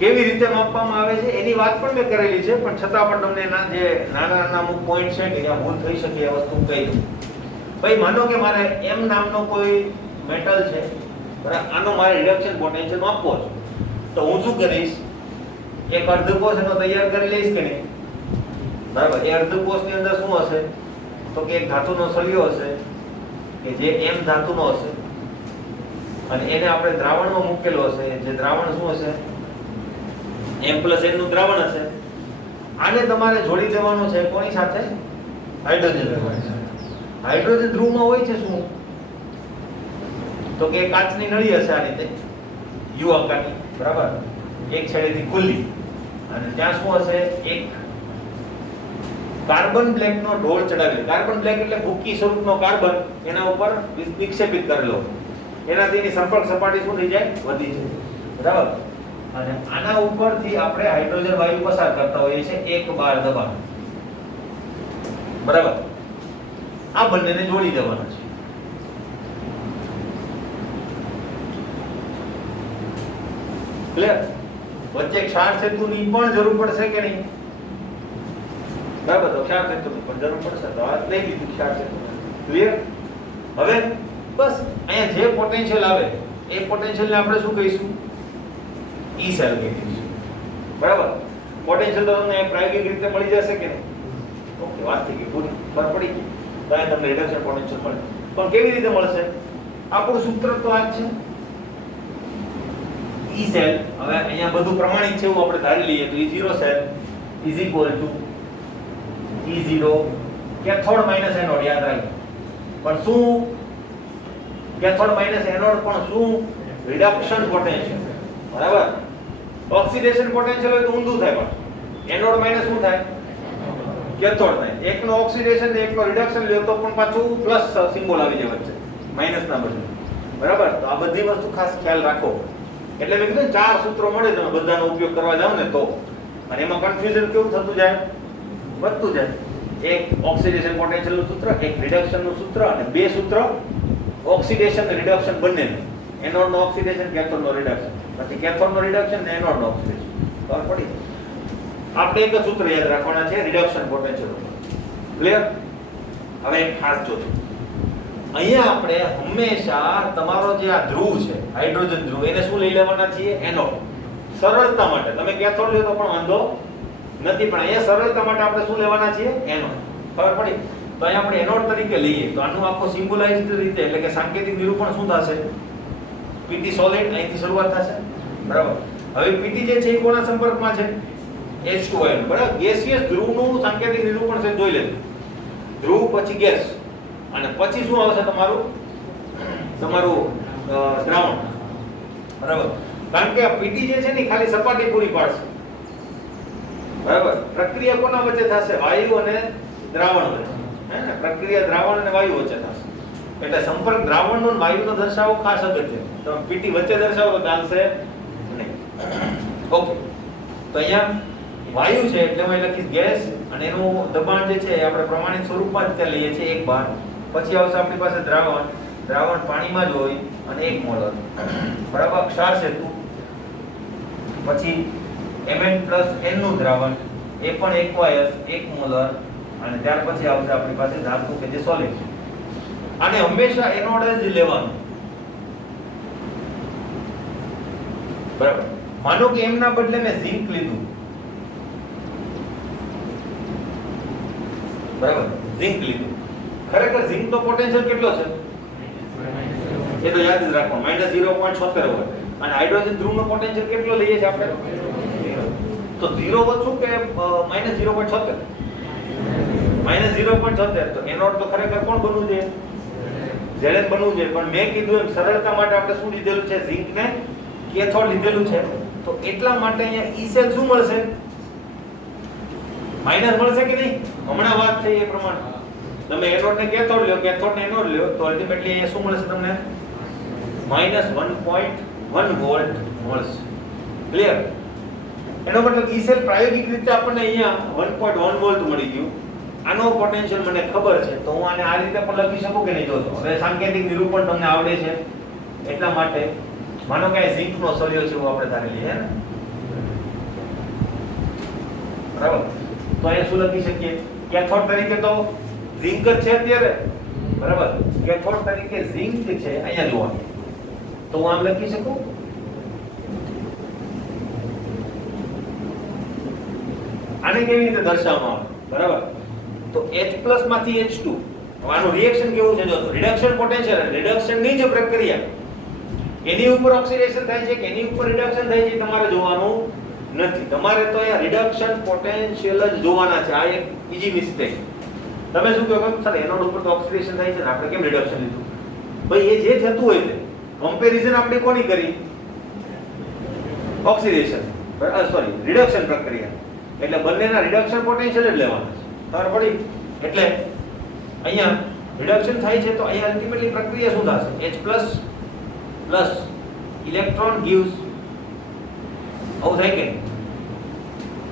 કેવી રીતે માપવામાં આવે છે એની વાત પણ મેં કરેલી છે, પણ છતાં પણ તમને એના જે નાના નાના અમુક પોઈન્ટ છે કે જ્યાં ભૂલ થઈ શકે એ વસ્તુ કહી દઉં. ભાઈ માનો કે મારે M નામનો કોઈ મેટલ છે, બરાબર, આનો મારે રિડક્શન પોટેન્શિયલ માપવો છે. તો હું શું કરીશ, એક અર્ધકોષ એનો તૈયાર કરી લઈશ કે નહીં. બરાબર, એ અર્ધકોષની અંદર શું હશે તો કે એક ધાતુનો સળિયો હશે કે જે M ધાતુનો હશે અને એને આપણે દ્રાવણમાં મૂકેલો હશે. જે દ્રાવણ શું હશે, M+N નું દ્રાવણ હશે. આને તમારે જોડી દેવાનું છે કોની સાથે, હાઇડ્રોજન ધ્રુવ. હાઇડ્રોજન ધ્રુવમાં હોય છે શું તો કે કાચની નળી હશે આ રીતે યુ આકારની. બરાબર, એક છેડેથી ખુલ્લી અને ત્યાં શું હશે, એક કાર્બન બ્લેકનો ઢોળ ચડાવેલો. કાર્બન બ્લેક એટલે ભૂકી સ્વરૂપનો કાર્બન એના ઉપર વિક્ષેપિત કરેલો. એનાથી એની સંપર્ક સપાટી શું થઈ જાય, વધી જાય. બરાબર, અને આના ઉપરથી આપણે હાઇડ્રોજન વાયુ પસાર કરતા હોઈએ છીએ એક બાર દબાણ. બરાબર, આ બંનેને જોડી દેવાના છે. ક્લિયર? વચ્ચે ક્ષાર સેતુની પણ જરૂર પડશે કે નહીં? બરાબર, તો ક્ષાર સેતુની પણ જરૂર પડશે. તો આ લઈ લીધું ક્ષાર સેતુ. ક્લિયર? હવે બસ અહીંયા જે પોટેન્શિયલ આવે એ પોટેન્શિયલને આપણે શું કહીશું, ઈ સેલ કહીશું. બરાબર, પોટેન્શિયલ તો તમને પ્રાયોગિક રીતે મળી જશે કે નહીં? ઓકે, વાત થઈ ગઈ, પૂરી ખબર પડી ગઈ. તો અહીંયા તમને રિડક્શન પોટેન્શિયલ મળે. પણ કેવી રીતે મળશે? આપણું સૂત્ર તો આ જ છે, ઈ સેલ. હવે અહીંયા બધું પ્રમાણિત છે એવું આપણે ધારી લઈએ તો E0 cell is equal to E0 cathode minus anode. યાદ રાખજો. પણ શું કેથોડ માઈનસ એનોડ પણ શું, રિડક્શન પોટેન્શિયલ. બરાબર, ઓક્સિડેશન પોટેન્શિયલ હોય તો ઊંધું થાય. પણ એનોડ માઈનસ શું થાય, કેથોડ થાય. એકનો ઓક્સિડેશન ને એકનો રિડક્શન લ્યો તો પણ પાછું પ્લસ સિમ્બોલ આવી જાય વચ્ચે, માઈનસ ના બદલે. બરાબર, તો આ બધી વસ્તુ ખાસ ખ્યાલ રાખો. એટલે મેં કીધું 4 સૂત્રો મળે તમે બધાનો ઉપયોગ કરવા જાવ ને તો. અને એમાં કન્ફ્યુઝન કેવું થતું જાય, વધતું જાય. એક ઓક્સિડેશન પોટેન્શિયલનું સૂત્ર, એક રિડક્શનનું સૂત્ર અને બે સૂત્ર ઓક્સિડેશન અને રિડક્શન બંનેનું. એનોડનો ઓક્સિડેશન, કેથોડનો રિડક્શન. પછી કેથોડનો રિડક્શન ને એનોડનો ઓક્સિડેશન. ખબર પડી? આપણે એક જ સૂત્ર યાદ રાખવાના છે રિડક્શન પોટેન્શિયલ. ક્લિયર? હવે એક ખાસ જોજો. અહીંયા આપણે હંમેશા તમારો જે આ ધ્રુવ છે, હાઇડ્રોજન ધ્રુવ, એને શું લઈ લેવાના છીએ, એનોડ. સરળતા માટે તમે કેથોડ લ્યો તો પણ વાંધો નથી, પણ અહીંયા સરળતા માટે આપણે શું લેવાના છીએ? એનોડ. ખબર પડી? તો અહીંયા આપણે એનોડ તરીકે લઈએ તો આનું આખો સિમ્બોલાઇઝ્ડ રીતે એટલે કે સાંકેતિક નિરૂપણ શું થશે? Pt સોલિડ અહીંથી શરૂઆત થશે, બરાબર. હવે Pt જે છે એ કોના સંપર્કમાં છે? H2 આયન, બરાબર. ગેસિયસ ધ્રુવનું સાંકેતિક નિરૂપણ છે, જોઈ લેજો. ધ્રુવ પછી ગેસ અને પછી શું આવશે તમારું દ્રાવણ, બરાબર. કારણ કે આ Pt જે છે ને ખાલી સપાટી પૂરી પાડશે, બરાબર. પ્રક્રિયા કોના વચ્ચે થશે? વાયુ અને દ્રાવણ વચ્ચે, હે ને? પ્રક્રિયા દ્રાવણ અને વાયુ વચ્ચે થશે. એટલે સંપર્ક દ્રાવણનો અને વાયુનો દર્શાવો ખાસ અગત્ય. તમે Pt વચ્ચે દર્શાવો તો ચાલશે નહીં. ઓકે, તો અહીંયા વાયુ છે એટલે હું લખીશ ગેસ અને એનું દબાણ જે છે એ આપણે પ્રમાણિત સ્વરૂપમાં જ ત્યાં લઈએ છીએ 1 બાર. પછી આવશે આપણી પાસે દ્રાવણ. દ્રાવણ પાણીમાં જ હોય અને 1 મોલર, બરાબર. ક્ષાર સેતુ. પછી Mn+n નું દ્રાવણ એ પણ એક્વાયસ 1 મોલર અને ત્યાર પછી આવશે આપણી પાસે ધાતુ કે જે સોલિડ છે. આને હંમેશા એનોડ જ લેવાનું, બરાબર. માનો કે એમના બદલે મેં ઝિંક લીધું, બરાબર. ઝિંક લીધું. ખરેખર ઝિંક નો પોટેન્શિયલ કેટલો છે એ તો યાદ જ રાખો, -0.76 હોય. અને હાઇડ્રોજન ધ્રુવનો પોટેન્શિયલ કેટલો લઈએ છીએ આપણે? તો 0 વધશું કે -0.76? -0.76. તો એનોડ તો ખરેખર કોણ બનવું છે? Zn બનવું છે. પણ મેં કીધું એમ સરળતા માટે આપણે શું લીધેલું છે? ઝિંક ને કેથોડ લીધેલું છે. તો એટલા માટે અહીંયા E સેલ શું મળશે? માઈનસ મળશે કે નહીં? હમણાં વાત થઈ એ પ્રમાણે તમે એનોડ ને કેથોડ લ્યો, કેથોડ ને એનોડ લ્યો તો અલ્ટિમેટલી અહીંયા શું મળશે તમને? -1.1 વોલ્ટ મળશે. ક્લિયર? એનો મતલબ E સેલ પ્રાયોગિક રીતે આપણને અહીંયા 1.1 વોલ્ટ મળી ગયું. આનો પોટેન્શિયલ મને ખબર છે તો હું આને આ રીતે પણ લખી શકું કે નહીં? જોજો હવે સાંકેતિક નિરૂપણ તમને આવડે છે એટલા માટે માનો કે ઝિંક નો સળિયો છે એવું આપણે ધારી લઈએ, હે ને? બરાબર. તો અહીંયા શું લખી શકીએ? કેથોડ તરીકે તો ઝિંક જ છે અત્યારે, બરાબર. કેથોડ તરીકે ઝિંક છે અહીંયા જોવાનું, તો હું આમ લખી શકું આને કેવી રીતે દર્શાવવામાં આવે, બરાબર. તો H+ માંથી H2. આનું રિએક્શન કેવું છે? જો રિડક્શન પોટેન્શિયલ, રિડક્શન ની જે પ્રક્રિયા એની ઉપર ઓક્સિડેશન થાય છે કે એની ઉપર રિડક્શન થાય છે તમારે જોવાનું નથી. તમારે તો અહીંયા રિડક્શન પોટેન્શિયલ જ જોવાના છે. આ એક બીજી મિસ્ટેક. તમે શું કહો કે સર એનોડ ઉપર તો ઓક્સિડેશન થાય છે ને આપણે કેમ રિડક્શન લીધું? ભાઈ એ જે થતું હોય તે કમ્પેરિઝન આપણે કોની કરી? ઓક્સિડેશન, સોરી રિડક્શન પ્રક્રિયા. એટલે બંનેના રિડક્શન પોટેન્શિયલ જ લેવાના છે. ખબર પડી? એટલે અહીંયા રિડક્શન થાય છે તો અહીંયા અલ્ટિમેટલી પ્રક્રિયા શું થશે? H++ ઇલેક્ટ્રોન gives, આવું થાય કે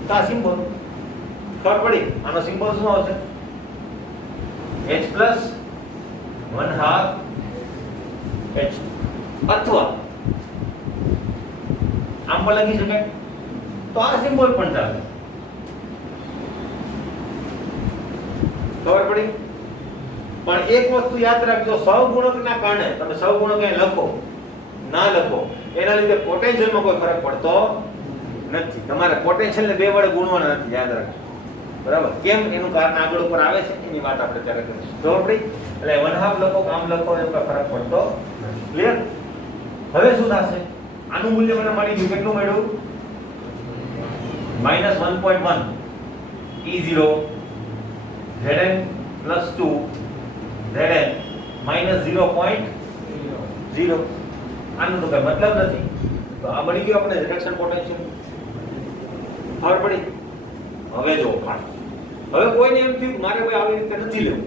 તો આ સિમ્બોલ ખબર પડી? આનો સિમ્બોલ શું આવશે? H+ 1/2 H. અથવા આમ પણ લખી શકાય તો આ સિમ્બોલ પણ ચાલે. ખબર પડી? પણ એક વસ્તુ યાદ રાખજો, સહગુણકના કારણે તમે સહગુણક અહીં લખો ના લખો એના લીધે પોટેન્શિયલમાં કોઈ ફરક પડતો નથી. તમારે પોટેન્શિયલને 2 વડે ગુણવાના નથી, યાદ રાખજો, બરાબર. કેમ? એનું કારણ આગળ ઉપર આવે છે, એની વાત આપણે ત્યારે કરીશું. ખબર પડી? એટલે 1/2 લખો કામ લખો એનો કોઈ ફરક પડતો. ક્લિયર? હવે શું થશે? આનું મૂલ્ય મને મળી ગયું. કેટલું મળ્યું? -1.1 E0 Zn + 2 Zn -0.0. આનો તો કઈ મતલબ નથી. તો આ મળી ગયું આપણે રિડક્શન પોટેન્શિયલ. ખબર પડી? હવે જો હવે કોઈને એમ થયું મારે ભાઈ આવી રીતે નથી લેવું,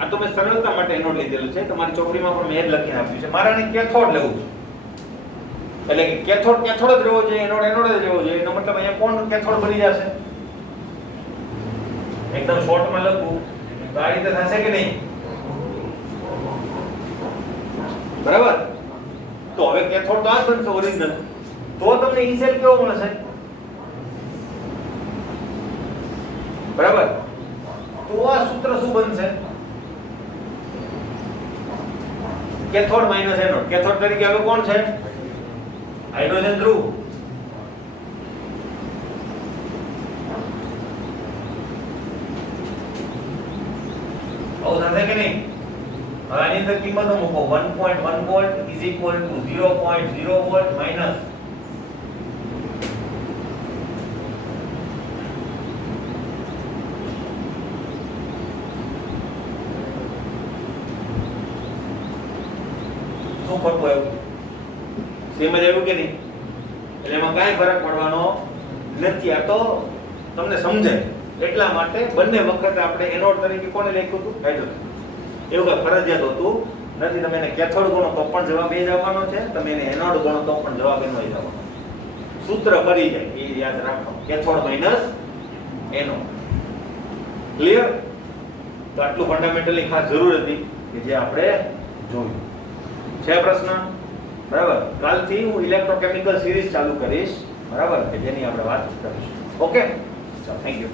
આ તો મેં સરળતા માટે એનોડ લીધેલું છે. તમારી ચોપડીમાં પણ મેં જ લખીને આપ્યું છે. મારે આને કેથોડ લેવું છે, એટલે કે કેથોડ જ રહેવો જોઈએ, એનોડ જ રહેવો જોઈએ. એનો મતલબ અહીંયા કોણ કેથોડ બની જશે? એકદમ શોર્ટમાં લખું તો આ રીતે થશે કે નહીં? બરાબર. તો હવે કેથોડ તો આ જ બનશે ઓરિજિનલ. તો તમને E સેલ કેવો મળશે? બરાબર. તો આ સૂત્ર શું બનશે? Cathode minus anode. કેથોડ તરીકે હવે કોણ છે? હાઇડ્રોજન ધ્રુવ. આવું થશે કે નહીં? હવે આની અંદર કિંમતો મૂકો 1.1 volt is equal to 0.0 volt minus શું ખોટું આવ્યું? સેમ જ આવ્યું કે નહીં? એટલે એમાં કાંઈ ફરક પડવાનો નથી. આ તો તમને સમજાય એટલા માટે બંને વખત આપણે એનોડ તરીકે કોને લખ્યું હતું? હાઇડ્રોજન. એવું કઈ ફરજિયાત હોતું નથી. તમે એને કેથોડ ગણો તો પણ જવાબ એ જ આવવાનો છે, તમે એને એનોડ ગણો તો પણ જવાબ એનો જ આવવાનો. સૂત્ર ફરી જાય એ યાદ રાખો, કેથોડ માઈનસ એનોડ. ક્લિયર? તો આટલું ફંડામેન્ટલી ખાસ જરૂર હતી કે જે આપણે જોયું છે. પ્રશ્ન બરાબર? કાલથી હું ઇલેક્ટ્રોકેમિકલ સિરીઝ ચાલુ કરીશ, બરાબર, કે જેની આપણે વાત કરીશું. ઓકે, ચાલો, થેન્ક યુ.